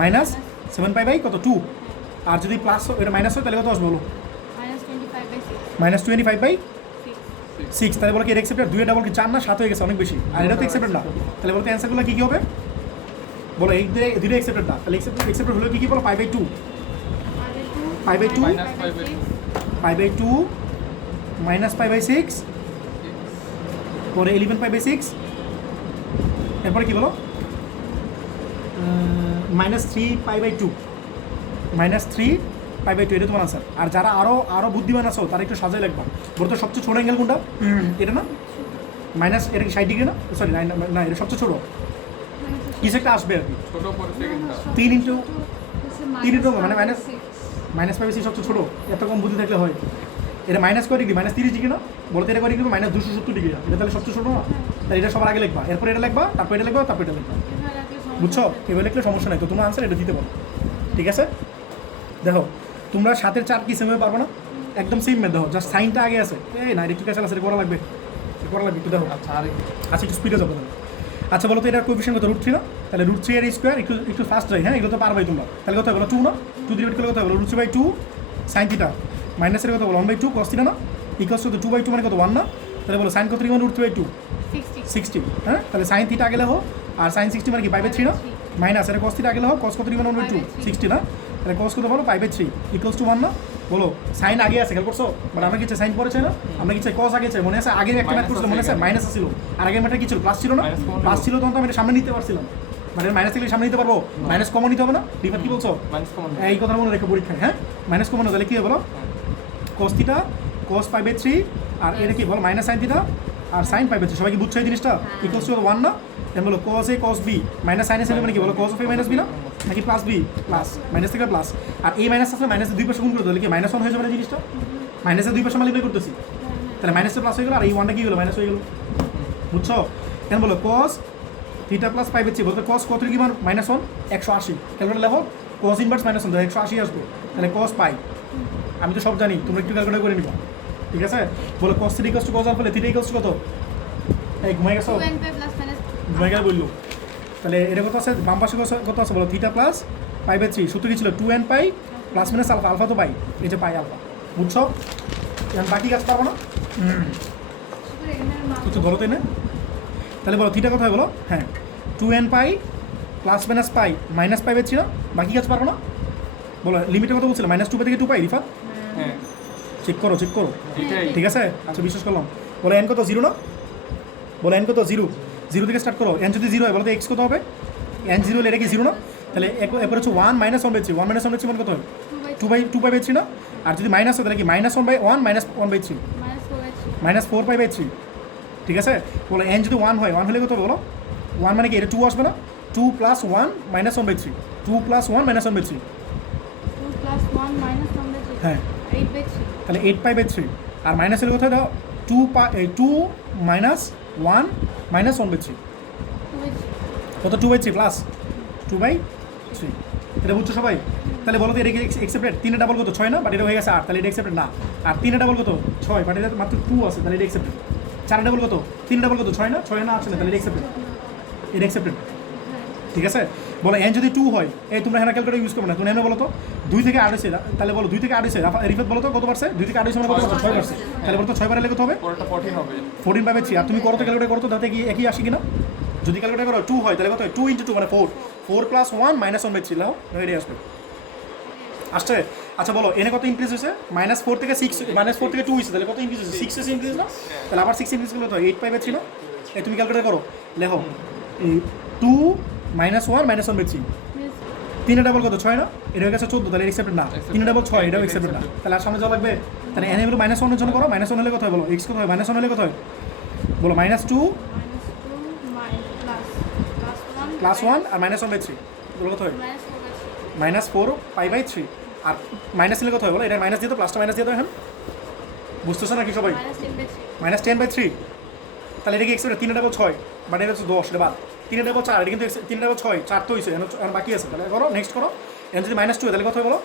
-7 কত 2 আর যদি প্লাস এটা মাইনাস হয় তাহলে কত আসবে বলো -25/6 -6 তাহলে বলো কি এটা অ্যাকসেপ্টেড 2 এর ডাবল কি 4 না 7 হয়ে গেছে অনেক বেশি আর এটা তো অ্যাকসেপ্টেড না তাহলে বলো তো অ্যান্সারগুলো কি হবে বলো এই দুটো অ্যাকসেপ্টেড না তাহলে অ্যাকসেপ্টেড হলো কি বলো 5/2 5/2 5/2 -5/6 পরে 11/6 এরপরে কি বলো -3/2 -3/2 এটা তোমার আনসার আর যারা আরো বুদ্ধিমান আছো তারা একটু সাজাই লাগবা বলতো তো সবচেয়ে ছোট অ্যাঙ্গেল কোনটা এটা না মাইনাস এটা কি 60 ডিগ্রি না সরি না এটা সবচেয়ে ছোট কিছু একটা আসবে আর কি ছোট পরে সেকেন্ডটা 3 ইন্টু মানে -5/6 সবচেয়ে ছোট এত কম বুদ্ধি থাকলে হয় এটা মাইনাস কয় ডিগ্রি -30 ডিগ্রি না বলতে এটা কয় ডিগ্রি -270 ডিগ্রি এটা তাহলে সবচেয়ে ছোট না তাহলে এটা সবার আগে লিখবা এরপর এটা লিখবা তারপর এটা লিখবা তারপর এটা লিখবা বুঝছো এবার লিখলে সমস্যা নাই তো তোমার আনসার এটা দিতে পারো ঠিক আছে দেখো তোমরা 7-এর 4 কি সেমভাবে পারবো না একদম সেম মেথড দেখো জাস্ট সাইনটা আগে আছে এই না একটু ক্যাচাল আছে করা লাগবে একটু দেখো আচ্ছা আর আচ্ছা একটু স্পিডে যাবো তাহলে আচ্ছা বলো তো এটা কোএফিশিয়েন্ট কত √3 না তাহলে √3 এর স্কোয়ার একটু ফাস্ট যাই হ্যাঁ এগুলো তো পারবাই তোমরা তাহলে কত হলো 2 না 2 ডিভাইড করলে কত হলো √3/2 sin থিটা মাইনাসের কত হলো 1/2 cos থিটা না ইকুয়ালস টু 2/2 মানে কত 1 না তাহলে বলো sin কত মানে √3/2 60 হ্যাঁ তাহলে sin থিটা আগে লেখো আর sin 60 মানে কি 5/3 না মাইনাস এটা cos থিটা আগে লেখো cos কত মানে 1/2 60 না তাহলে cos কত বলো 5/3 ইকুয়ালস টু 1 না বলো sin আগে আছে খেয়াল করছো বাট আমরা কি চাই sin পরে চাই না আমরা কি চাই cos আগে চাই মনে আছে আগে একটা ম্যাথ করছিল মনে আছে মাইনাস ছিল আর আগে ম্যাথটা কি ছিল প্লাস ছিল না প্লাস ছিল তখন তো আমি এটা সামনে নিতে পারছিলাম মানে মাইনাস থেকে সামনে নিতে পারবো মাইনাস কমন নিতে হবে না ডিফার কি বলছো মাইনাস কমন এই কথা মনে রেখো পরীক্ষায় হ্যাঁ মাইনাস কমন তাহলে কি হবে বলো cos থিটা cos 5/3 আর এটা কি বলো মাইনাস sin থিটা আর sin 5/3 সবাই কি বুঝছো এই জিনিসটা ইকুয়ালস টু 1 না দেন বলো cos a cos b minus sin a sin b মানে কি বলো cos of a minus b না নাকি প্লাস b প্লাস মাইনাস থেকে প্লাস আর এই মাইনাস আসলে মাইনাসের দুই পাশে গুণ করে তাহলে কি -1 হয়ে যাবে না জিনিসটা মাইনাসের দুই পাশে মাল্টিপ্লাই করতেছি তাহলে মাইনাসে প্লাস হয়ে গেল আর এই 1টা কি হলো মাইনাস হয়ে গেল বুঝছো কেন বলো cos থিটা প্লাস 5/3 বলতে cos কত কি মান -1 180 ক্যালকুলেটর লেখো cos ইনভার্স -1 তো 180 আসবে তাহলে cos পাই আমি তো সব জানি তোমরা একটু ক্যালকুলেট করে নিবা ঠিক আছে বলো cos theta equals to cos alpha theta equals to কত এই ঘুমাই গেছো ঘুমাই গেলে বললো তাহলে এটা কত আছে বাম পাশে কত আছে বলো theta plus pi by three সূত্র কি ছিল 2n pi plus minus alpha, alpha তো পাই, এই যে পাই আলফা, বুঝছো? এখন বাকি কাজ পারবো না, শুধু এখানে মান একটু ধরো তাই না? তাহলে বলো থিটা কথা বলো, হ্যাঁ 2n pi plus minus pi minus pi by three না, বাকি কাজ পারবো না? বলো লিমিটের কথা বলছিল -2 পাই থেকে 2 পাই, রিফাত হ্যাঁ চেক করো, চেক করো, এটাই ঠিক আছে? আচ্ছা বিশ্বাস করলাম। বলো এন কত 0 না, বলো এন কত 0, 0 থেকে স্টার্ট করো। এন যদি 0 হয় বলো তো এক্স কত হবে? এন 0 হলে এটা কি 0 না? তাহলে এরপর হচ্ছে 1 - 1 বাই 3, 1 - 1 বাই 3 মানে কত হয়? 2 পাই বাই 3 না? আর যদি মাইনাস হয় তাহলে কি -1 বাই 1 -1 বাই 3 -4/3 -4 পাই বাই 3, ঠিক আছে? বলো এন যদি 1 হয়, 1 হলে কত হবে বলো? 1 মানে কি এটা 2 আসবে না? 2 + 1 - 1 বাই 3, 2 + 1 - 1 বাই 3, 2 + 1 - 1/3 হ্যাঁ 8/3 তাহলে 8 পাই বাই 3, আর মাইনাস হলে কোথায় দাও? 2 - 1 - 1 বাই 3, 2/3 কত? 2/3 প্লাস 2/3, এটা বুঝছো সবাই? তাহলে বলো তো এটা কি এক্সেপ্টেড? 3 ডাবল কত 6 না, বাট এটা হয়ে গেছে 8, তাহলে এটা এক্সেপ্টেড না। আর 3 ডাবল কত 6, বাট এটা মাত্র 2 আছে, তাহলে এটা এক্সেপ্টেড। 4 ডাবল কত? 3 ডাবল কত 6 না, 6 না আছে না, তাহলে এটা এক্সেপ্টেড, এটা এক্সেপ্টেড, হ্যাঁ ঠিক আছে? বলো এন যদি 2 হয়, এই তোমরা এখানে ক্যালকুলেটর ইউজ করবে না, তুমি এমনি বলো তো 2 থেকে 8 হয়েছে, তাহলে বলো 2 থেকে 8 হয়েছে, রিফাত বলো তো কত পারছে? 2 থেকে 8 হয়েছে মানে কত পারছে? 6 পারছে, তাহলে বলো তো 6 বারে কত হবে? পরেরটা 14 হবে 14 পাবে 3, আর তুমি করো তো ক্যালকুলেট করো তো তাতে কি একই আসে কিনা? যদি ক্যালকুলেট করো 2 হয় তাহলে কত হয়? 2 × 2 মানে 4, 4 + 1 - 1 বাই 3 লাও, এটাই আসবে, আসছে? আচ্ছা বলো এনে কত ইনক্রিজ হয়েছে? -4 থেকে 6, -4 থেকে 2 হয়েছে, তাহলে কত ইনক্রিজ হয়েছে? 6 হয়েছে ইনক্রিজ না? তাহলে আবার 6 ইনক্রিজ করলে তো 8 পাই বাই 3 না? এই তুমি ক্যালকুলেট করো, লেখো এই 2 - 1 - 1 বাই 3, 3 ডাবল কত 6 না, এটা হয়ে গেছে 14, তাহলে এক্সেপ্টেড না। 3 ডাবল 6, এটাও এক্সেপ্টেড না, তাহলে আর সামনে যাওয়া লাগবে। তাহলে এন হলো -1 এর জন্য করো, -1 হলে কত হয় বলো? এক্স কত হয়? -1 হলে কত হয় বলো? -2 -2 প্লাস 1 আর -1 বাই 3, বলো কত হয়? -4 পাই বাই 3, আর মাইনাস হলে কত হয় বলো? এটা মাইনাস দিয়ে তো, প্লাসটা মাইনাস দিয়ে তো, এখন বুঝতেছো নাকি সবাই? -10 বাই 3, তাহলে এটা কি এক্সেপ্টেড? 3 ডাবল 6, বাট এটা হচ্ছে 10, এটা বাদ। 3 ডাবল 4, এটা কিন্তু 3 ডাবল 6, 4 তো হয়েছে, এখন বাকি আছে, তাহলে করো নেক্সট করো। এখন যদি -2 তাহলে কত হয় বলো?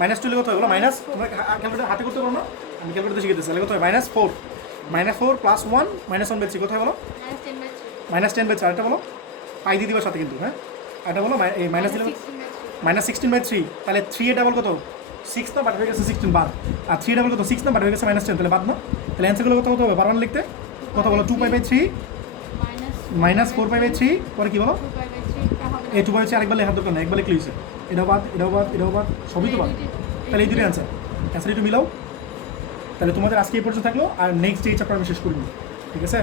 -2 হলে কত হয় বলো? মাইনাস, তোমরা ক্যালকুলেটর হাতে করতে পারো না, আমি ক্যালকুলেটর শিখেছি, তাহলে কত হয়? -4 প্লাস 1 -1 বাই 3, কোথায় বলো? -10 বাই 4, এটা বলো পাই দিয়ে দিবার সাথে কিন্তু, হ্যাঁ এটা বলো এই মাইনাস দিলে -16 বাই 3, তাহলে 3 এ ডাবল কত 6 না, বাট হয়ে গেছে 16 বাদ, আর 3 ডাবল কত 6 না, বাট হয়ে গেছে -10, তাহলে বাদ না? তাহলে অ্যান্সারগুলো কত কত হবে বারবার লিখতে? কত বলো? 2 পাই বাই 3 -4 পাই বাই 3, পরে কি বলো? এই 2 পাই 3 আরেকবার লেখার দরকার নেই, একবার লিখলে হয়েছে। এটাও বাদ, এটাও বাদ, এটাও বাদ, সবই তো বাদ, তাহলে এই দুটো অ্যান্সার একটু মিলাও। তাহলে তোমাদের আজকে এই পর্যন্ত থাকলো, আর নেক্সট এই চ্যাপ্টার আমি শেষ করিনি, ঠিক আছে?